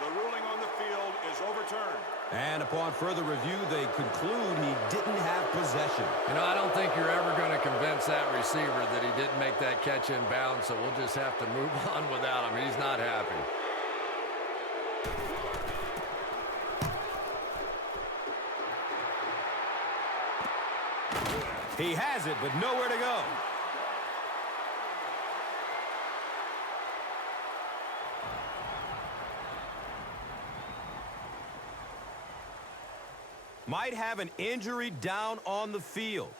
the ruling on the field is overturned. And upon further review, they conclude he didn't have possession. You know, I don't think you're ever going to convince that receiver that he didn't make that catch in bounds, so we'll just have to move on without him. He's not happy. He has it, but nowhere to go. Might have an injury down on the field.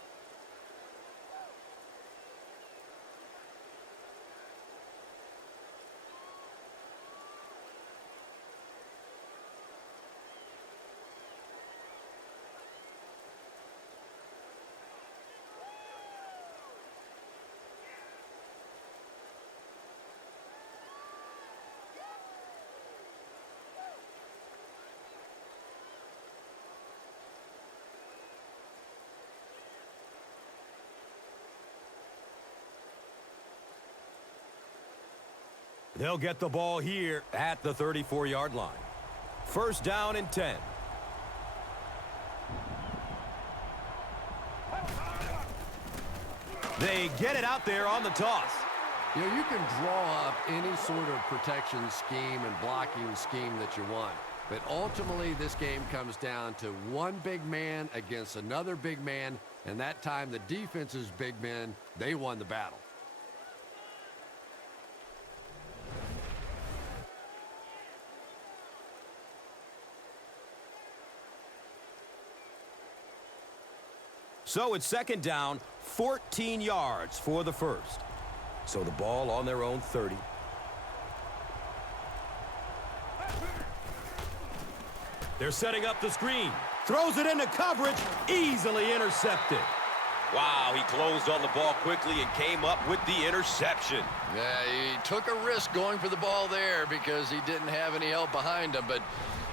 They'll get the ball here at the 34-yard line. 1st down and 10. They get it out there on the toss. You know, you can draw up any sort of protection scheme and blocking scheme that you want. But ultimately, this game comes down to one big man against another big man. And that time, the defense's big men, they won the battle. So it's 2nd down, 14 yards for the first. So the ball on their own 30. They're setting up the screen. Throws it into coverage. Easily intercepted. Wow, he closed on the ball quickly and came up with the interception. Yeah, he took a risk going for the ball there because he didn't have any help behind him. But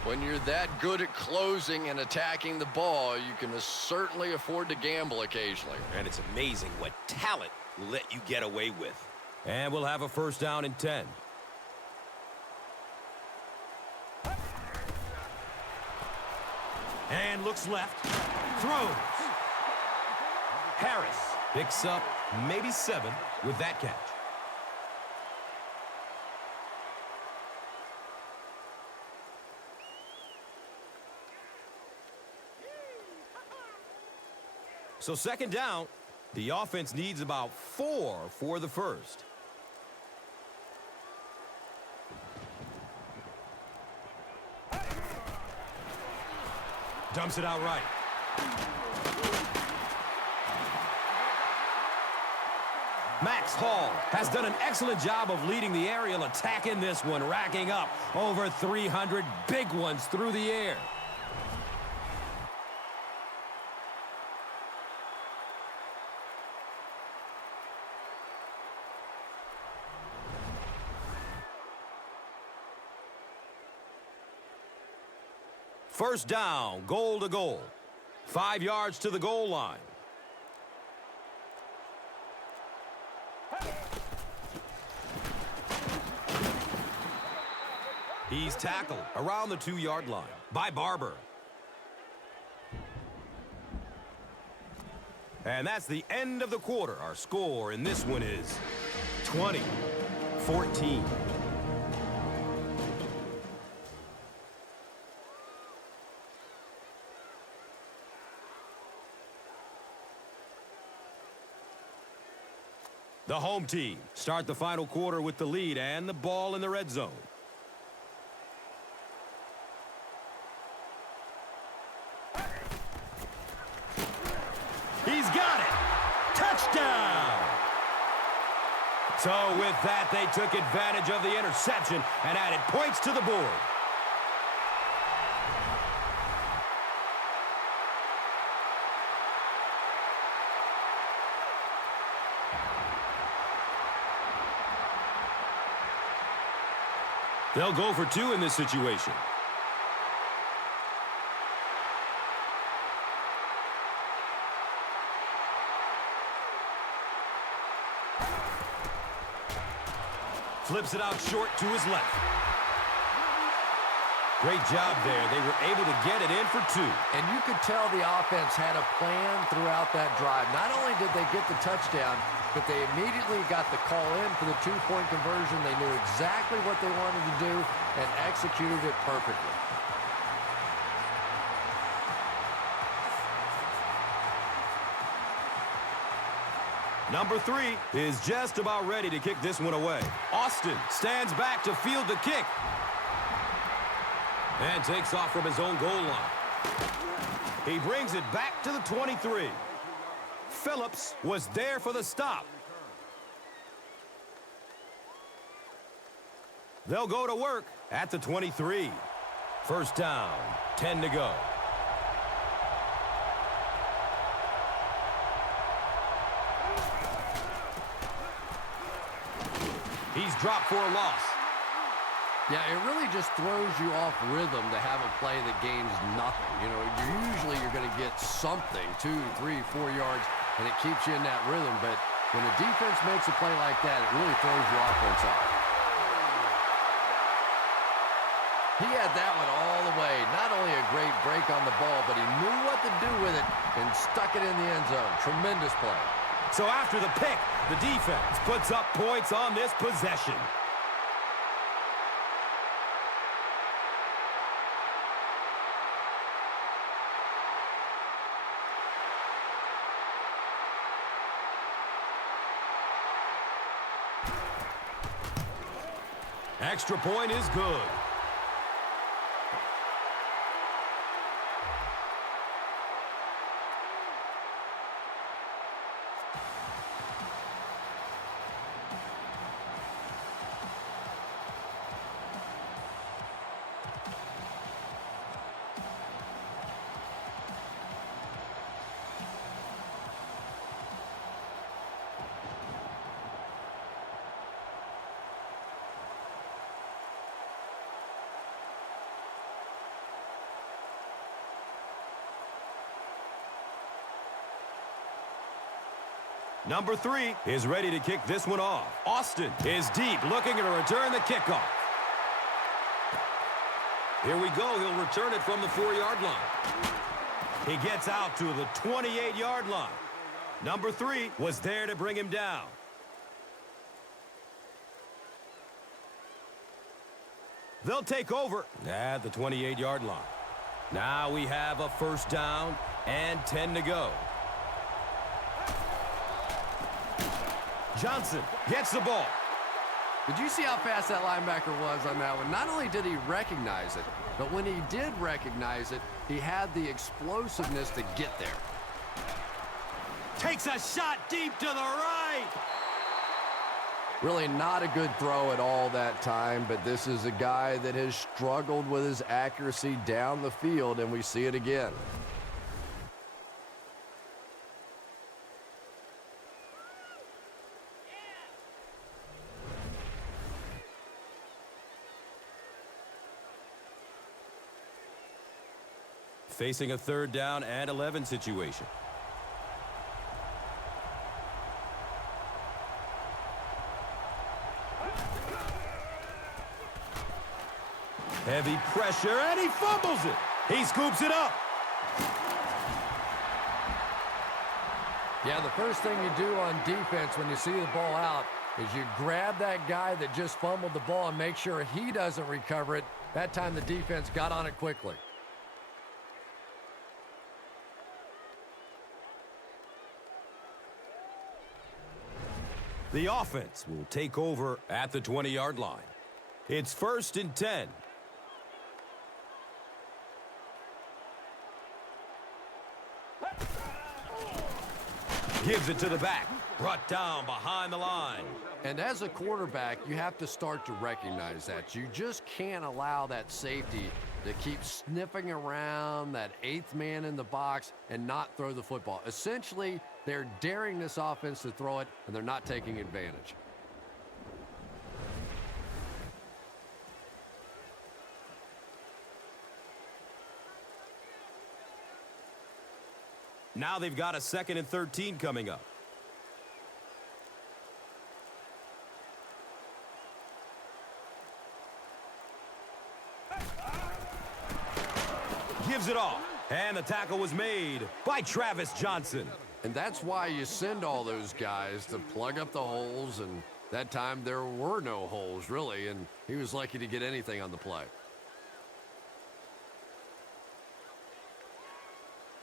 when you're that good at closing and attacking the ball, you can certainly afford to gamble occasionally. And it's amazing what talent will let you get away with. And we'll have a first down and 10. And looks left. Throws. Harris picks up maybe 7 with that catch. So second down, the offense needs about 4 for the first. Dumps it out right. Max Hall has done an excellent job of leading the aerial attack in this one, racking up over 300 big ones through the air. First down, goal to goal. 5 yards to the goal line. He's tackled around the 2-yard line by Barber. And that's the end of the quarter. Our score in this one is 20-14. The home team start the final quarter with the lead and the ball in the red zone. He's got it. Touchdown. So with that, they took advantage of the interception and added points to the board. They'll go for 2 in this situation. Flips it out short to his left. Great job there. They were able to get it in for 2. And you could tell the offense had a plan throughout that drive. Not only did they get the touchdown, but they immediately got the call in for the 2-point conversion. They knew exactly what they wanted to do and executed it perfectly. Number 3 is just about ready to kick this one away. Austin stands back to field the kick. And takes off from his own goal line. He brings it back to the 23. Phillips was there for the stop. They'll go to work at the 23. First down, 10 to go. He's dropped for a loss. Yeah, it really just throws you off rhythm to have a play that gains nothing. You know, you're going to get something, 2, 3, 4 yards, and it keeps you in that rhythm. But when the defense makes a play like that, it really throws your offense off. He had that one all the way. Not only a great break on the ball, but he knew what to do with it and stuck it in the end zone. Tremendous play. So after the pick, the defense puts up points on this possession. Extra point is good. Number 3 is ready to kick this one off. Austin is deep, looking to return the kickoff. Here we go. He'll return it from the 4-yard line. He gets out to the 28-yard line. Number 3 was there to bring him down. They'll take over at the 28-yard line. Now we have a first down and 10 to go. Johnson gets the ball. Did you see how fast that linebacker was on that one? Not only did he recognize it, but when he did recognize it, he had the explosiveness to get there. Takes a shot deep to the right. Really not a good throw at all that time, but this is a guy that has struggled with his accuracy down the field, and we see it again. Facing a 3rd down and 11 situation. Heavy pressure, and he fumbles it. He scoops it up. Yeah, the first thing you do on defense when you see the ball out is you grab that guy that just fumbled the ball and make sure he doesn't recover it. That time the defense got on it quickly. The offense will take over at the 20-yard line. It's 1st and 10. Gives it to the back. Brought down behind the line. And as a quarterback, you have to start to recognize that. You just can't allow that safety to keep sniffing around that 8th man in the box and not throw the football. Essentially, they're daring this offense to throw it, and they're not taking advantage. Now they've got a 2nd and 13 coming up. Gives it off. And the tackle was made by Travis Johnson. And that's why you send all those guys to plug up the holes, and that time there were no holes, really, and he was lucky to get anything on the play.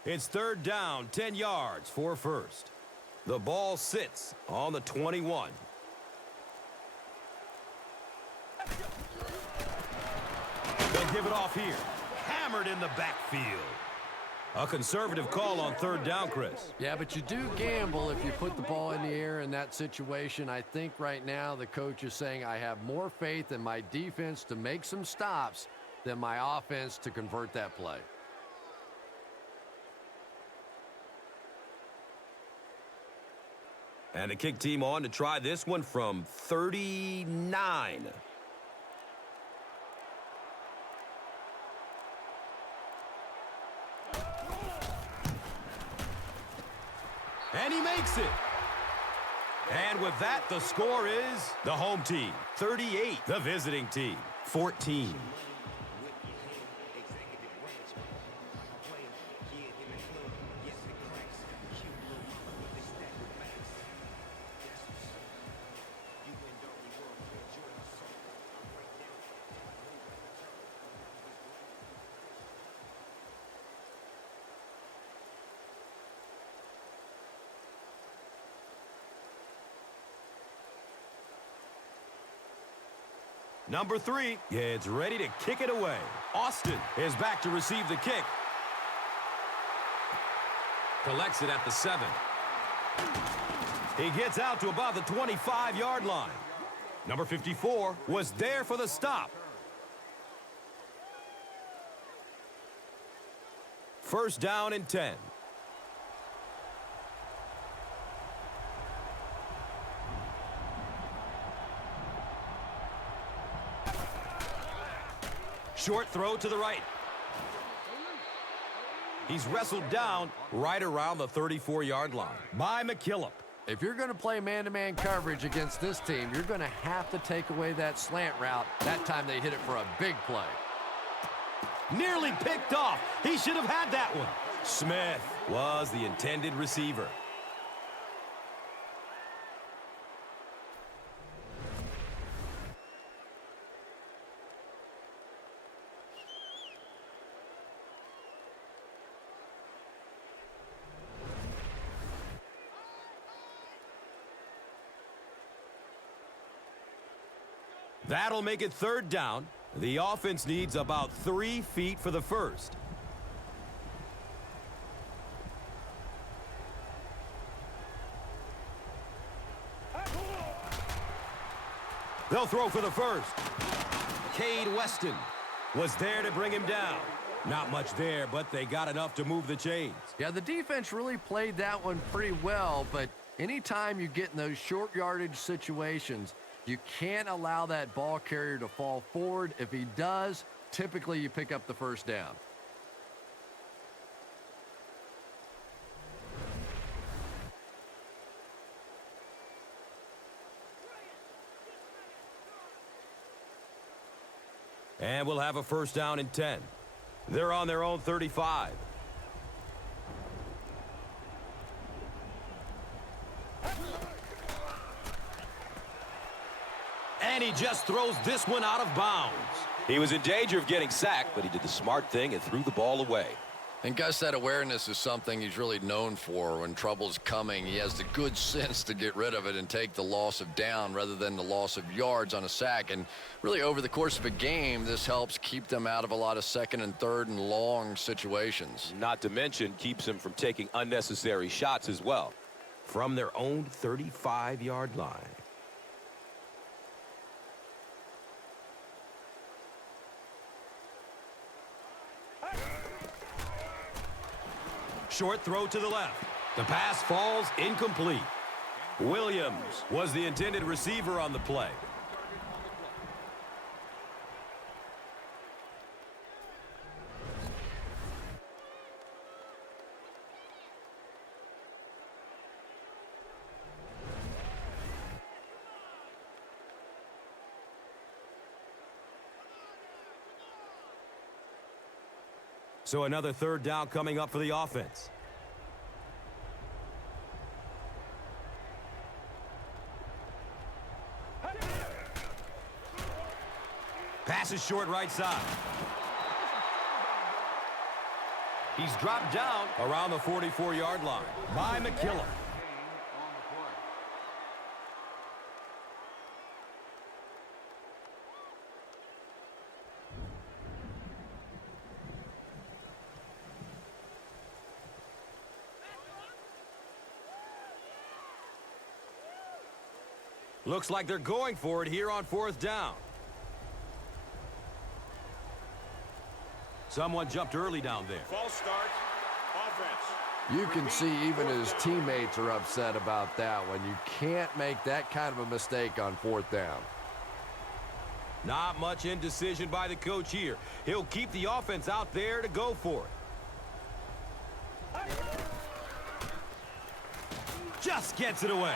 It's 3rd down, 10 yards for 1st. The ball sits on the 21. They'll give it off here. Hammered in the backfield. A conservative call on 3rd down, Chris. Yeah, but you do gamble if you put the ball in the air in that situation. I think right now the coach is saying I have more faith in my defense to make some stops than my offense to convert that play. And the kick team on to try this one from 39. And he makes it. And with that, the score is the home team 38, the visiting team 14. Number 3 gets ready to kick it away. Austin is back to receive the kick. Collects it at the 7. He gets out to about the 25-yard line. Number 54 was there for the stop. 1st down and 10. Short throw to the right. He's wrestled down right around the 34-yard line by McKillop. If you're going to play man-to-man coverage against this team, you're going to have to take away that slant route. That time they hit it for a big play. Nearly picked off. He should have had that one. Smith was the intended receiver. That'll make it third down. The offense needs about 3 feet for the first. They'll throw for the first. Cade Weston was there to bring him down. Not much there, but they got enough to move the chains. Yeah, the defense really played that one pretty well, but anytime you get in those short yardage situations, you can't allow that ball carrier to fall forward. If he does, typically you pick up the first down. And we'll have a first down and 10. They're on their own 35. And he just throws this one out of bounds. He was in danger of getting sacked, but he did the smart thing and threw the ball away. And Gus, that awareness is something he's really known for. When trouble's coming, he has the good sense to get rid of it and take the loss of down rather than the loss of yards on a sack. And really, over the course of a game, this helps keep them out of a lot of second and third and long situations. Not to mention, keeps him from taking unnecessary shots as well. From their own 35-yard line. Short throw to the left. The pass falls incomplete. Williams was the intended receiver on the play. So another third down coming up for the offense. Pass is short right side. He's dropped down around the 44-yard line by McKillop. Looks like they're going for it here on fourth down. Someone jumped early down there. False start. Offense. You can see even his teammates are upset about that one. You can't make that kind of a mistake on fourth down. Not much indecision by the coach here. He'll keep the offense out there to go for it. Just gets it away.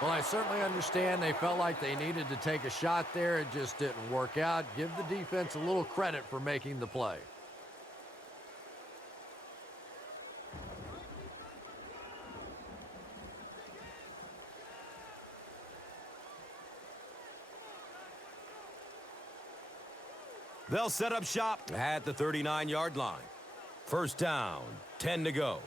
Well, I certainly understand they felt like they needed to take a shot there. It just didn't work out. Give the defense a little credit for making the play. They'll set up shop at the 39-yard line. First down, 10 to go.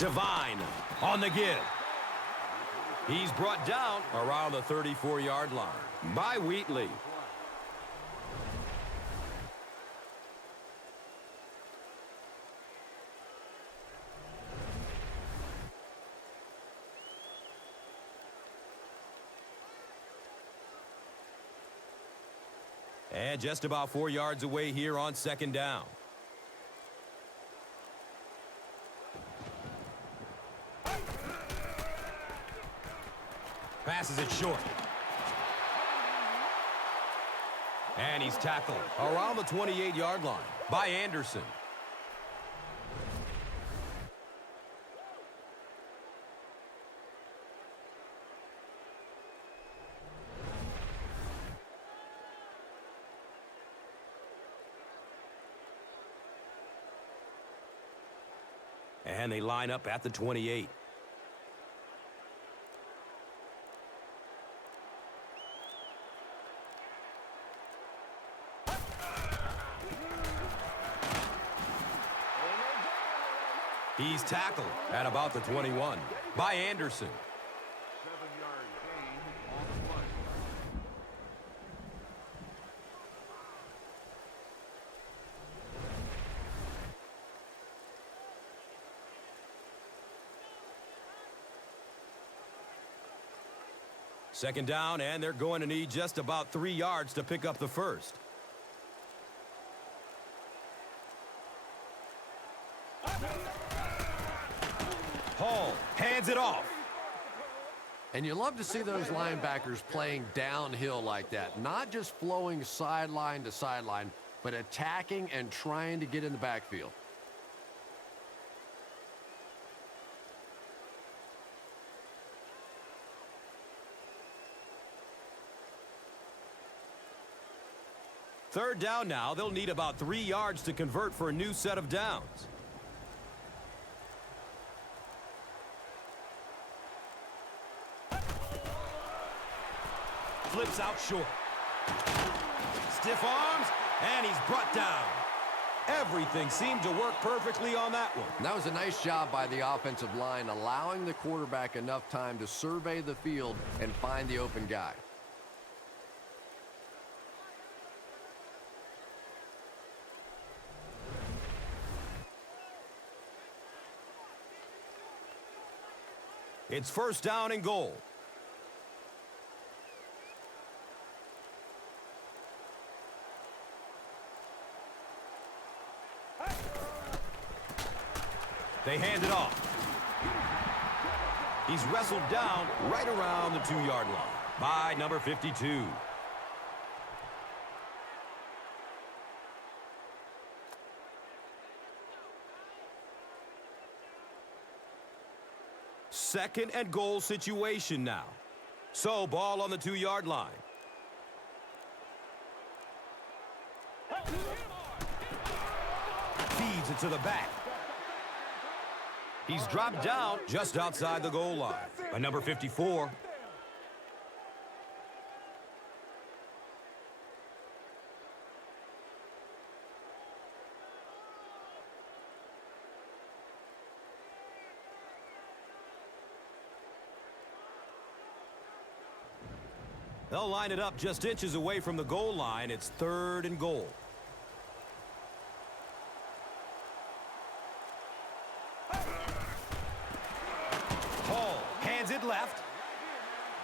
Devine on the give. He's brought down around the 34-yard line by Wheatley. And just about 4 yards away here on second down. Passes it short. And he's tackled around the 28-yard line by Anderson. And they line up at the 28. He's tackled at about the 21 by Anderson. 7-yard gain on the play. Second down, and they're going to need just about 3 yards to pick up the first. Hall hands it off. And you love to see those linebackers playing downhill like that. Not just flowing sideline to sideline, but attacking and trying to get in the backfield. Third down now. They'll need about 3 yards to convert for a new set of downs. Flips out short. Stiff arms, and he's brought down. Everything seemed to work perfectly on that one. And that was a nice job by the offensive line, allowing the quarterback enough time to survey the field and find the open guy. It's first down and goal. They hand it off. He's wrestled down right around the 2-yard line by number 52. Second and goal situation now. So, ball on the 2-yard line. Feeds it to the back. He's dropped down just outside the goal line by number 54. They'll line it up just inches away from the goal line. It's third and goal. Hall hands it left.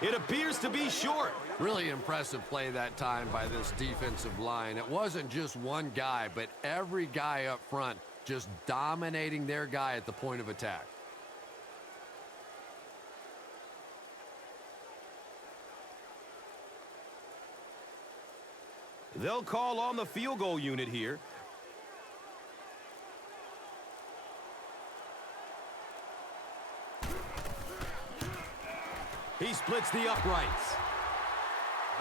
It appears to be short. Really impressive play that time by this defensive line. It wasn't just one guy, but every guy up front just dominating their guy at the point of attack. They'll call on the field goal unit here. He splits the uprights.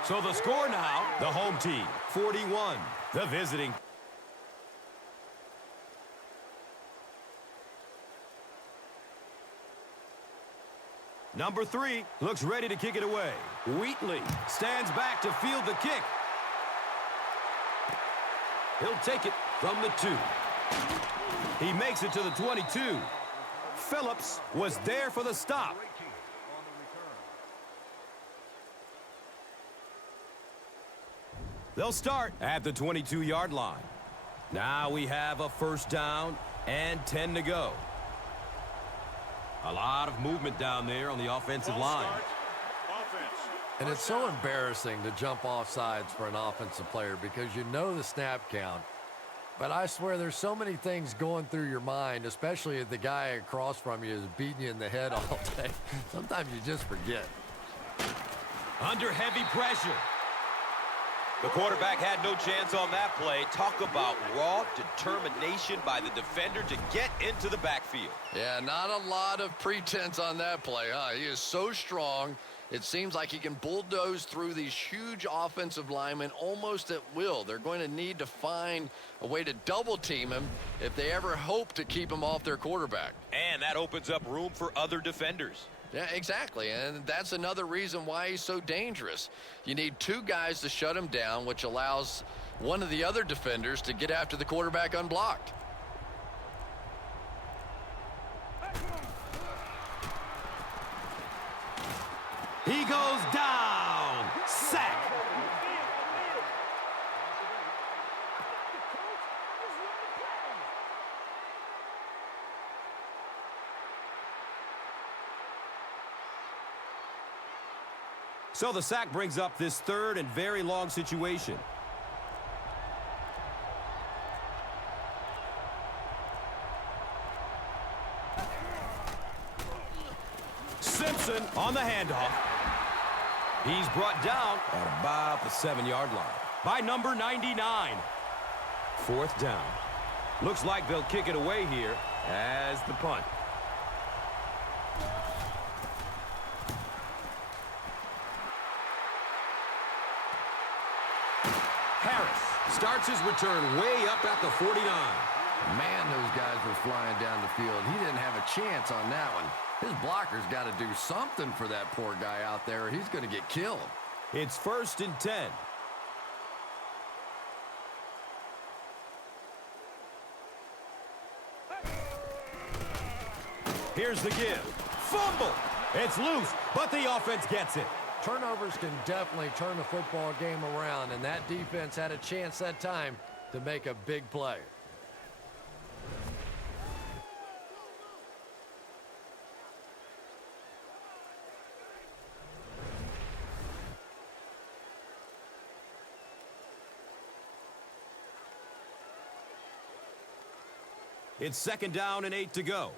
So the score now, the home team, 41. The visiting. Number 3 looks ready to kick it away. Wheatley stands back to field the kick. He'll take it from the 2. He makes it to the 22. Phillips was there for the stop. They'll start at the 22-yard line. Now we have a first down and 10 to go. A lot of movement down there on the offensive line. And it's so embarrassing to jump off sides for an offensive player because you know the snap count. But I swear there's so many things going through your mind, especially if the guy across from you is beating you in the head all day. Sometimes you just forget. Under heavy pressure. The quarterback had no chance on that play. Talk about raw determination by the defender to get into the backfield. Yeah, not a lot of pretense on that play, huh? He is so strong. It seems like he can bulldoze through these huge offensive linemen almost at will. They're going to need to find a way to double team him if they ever hope to keep him off their quarterback. And that opens up room for other defenders. Yeah, exactly, and that's another reason why he's so dangerous. You need two guys to shut him down, which allows one of the other defenders to get after the quarterback unblocked. He goes down. Sack. So the sack brings up this third and very long situation. Simpson on the handoff. He's brought down at about the 7-yard line by number 99. Fourth down. Looks like they'll kick it away here as the punt. Harris starts his return way up at the 49. Man, those guys were flying down the field. He didn't have a chance on that one. His blocker's got to do something for that poor guy out there, or he's going to get killed. It's 1st and 10. Here's the give. Fumble. It's loose, but the offense gets it. Turnovers can definitely turn the football game around, and that defense had a chance that time to make a big play. It's 2nd down and 8 to go.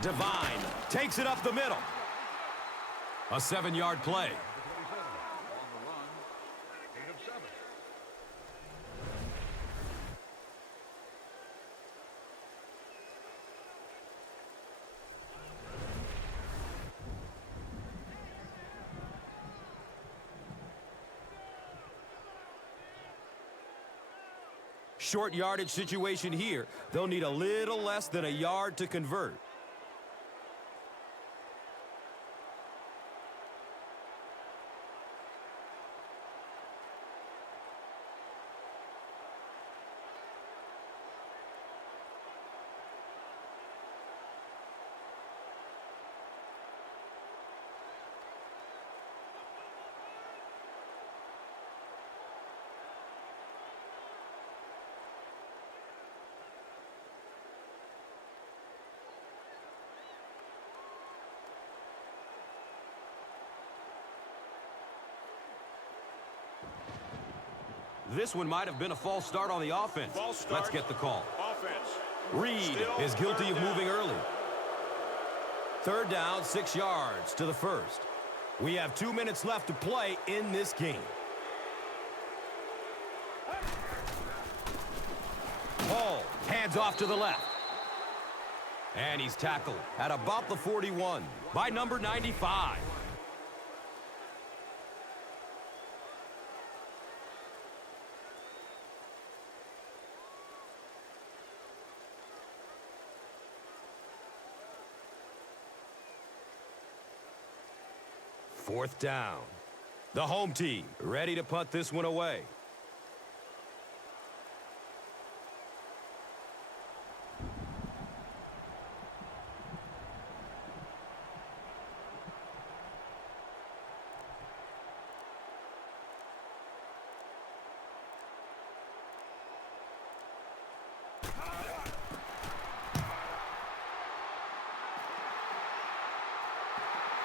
Divine takes it up the middle. A 7-yard play. On the run, 8 of 7. Short yardage situation here. They'll need a little less than a yard to convert. This one might have been a false start on the offense. Let's get the call. Offense. Reed is guilty of moving early. 3rd down, 6 yards to the 1st. We have 2 minutes left to play in this game. Hall hands off to the left. And he's tackled at about the 41 by number 95. Fourth down. The home team ready to punt this one away.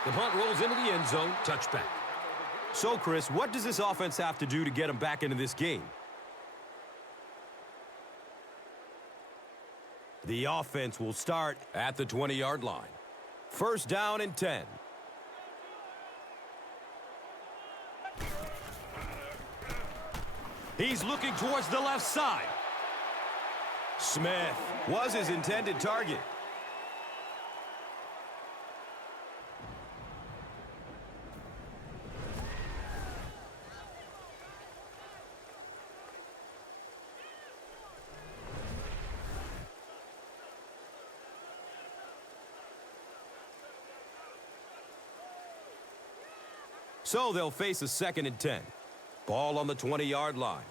The punt rolls into the end zone. Touchback. So, Chris, what does this offense have to do to get them back into this game? The offense will start at the 20-yard line. 1st down and 10. He's looking towards the left side. Smith was his intended target. So they'll face a 2nd and 10. Ball on the 20-yard line.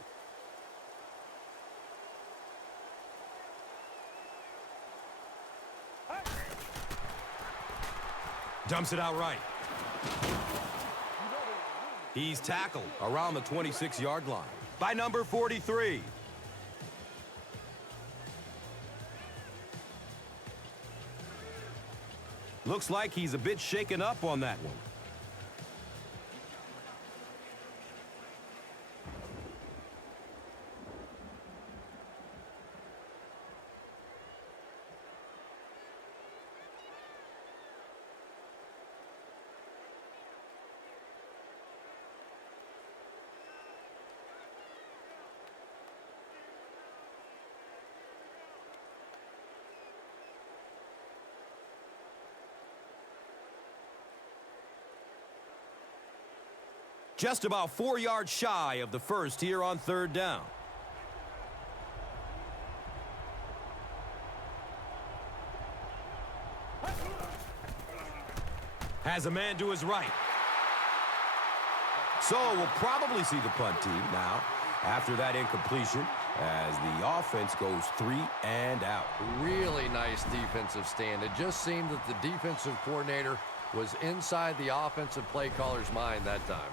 Dumps it out right. He's tackled around the 26-yard line by number 43. Looks like he's a bit shaken up on that one. Just about 4 yards shy of the first here on 3rd down. Has a man to his right. So we'll probably see the punt team now after that incompletion as the offense goes 3 and out. Really nice defensive stand. It just seemed that the defensive coordinator was inside the offensive play caller's mind that time.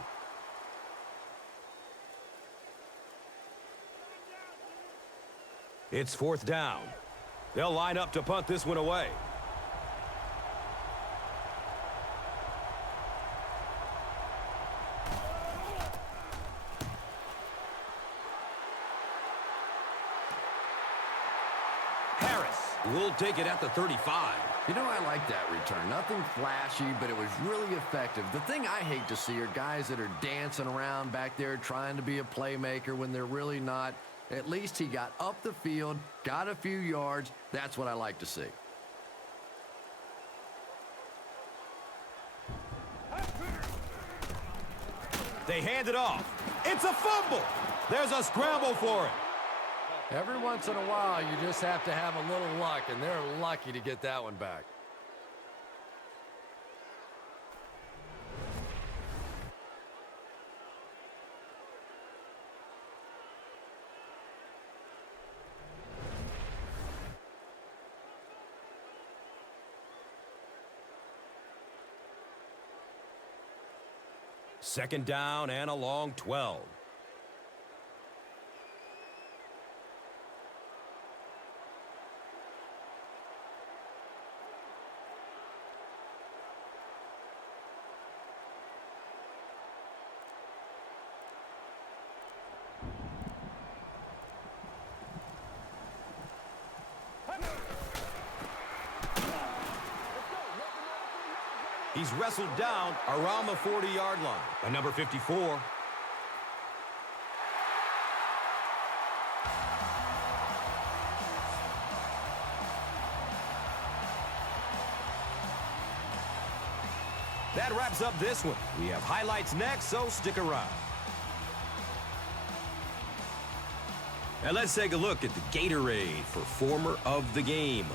It's 4th down. They'll line up to punt this one away. Harris will take it at the 35. You know, I like that return. Nothing flashy, but it was really effective. The thing I hate to see are guys that are dancing around back there trying to be a playmaker when they're really not. At least he got up the field, got a few yards. That's what I like to see. They hand it off. It's a fumble. There's a scramble for it. Every once in a while, you just have to have a little luck, and they're lucky to get that one back. Second down and a long 12. He's wrestled down around the 40-yard line by number 54. That wraps up this one. We have highlights next, so stick around. And let's take a look at the Gatorade for Former of the Game.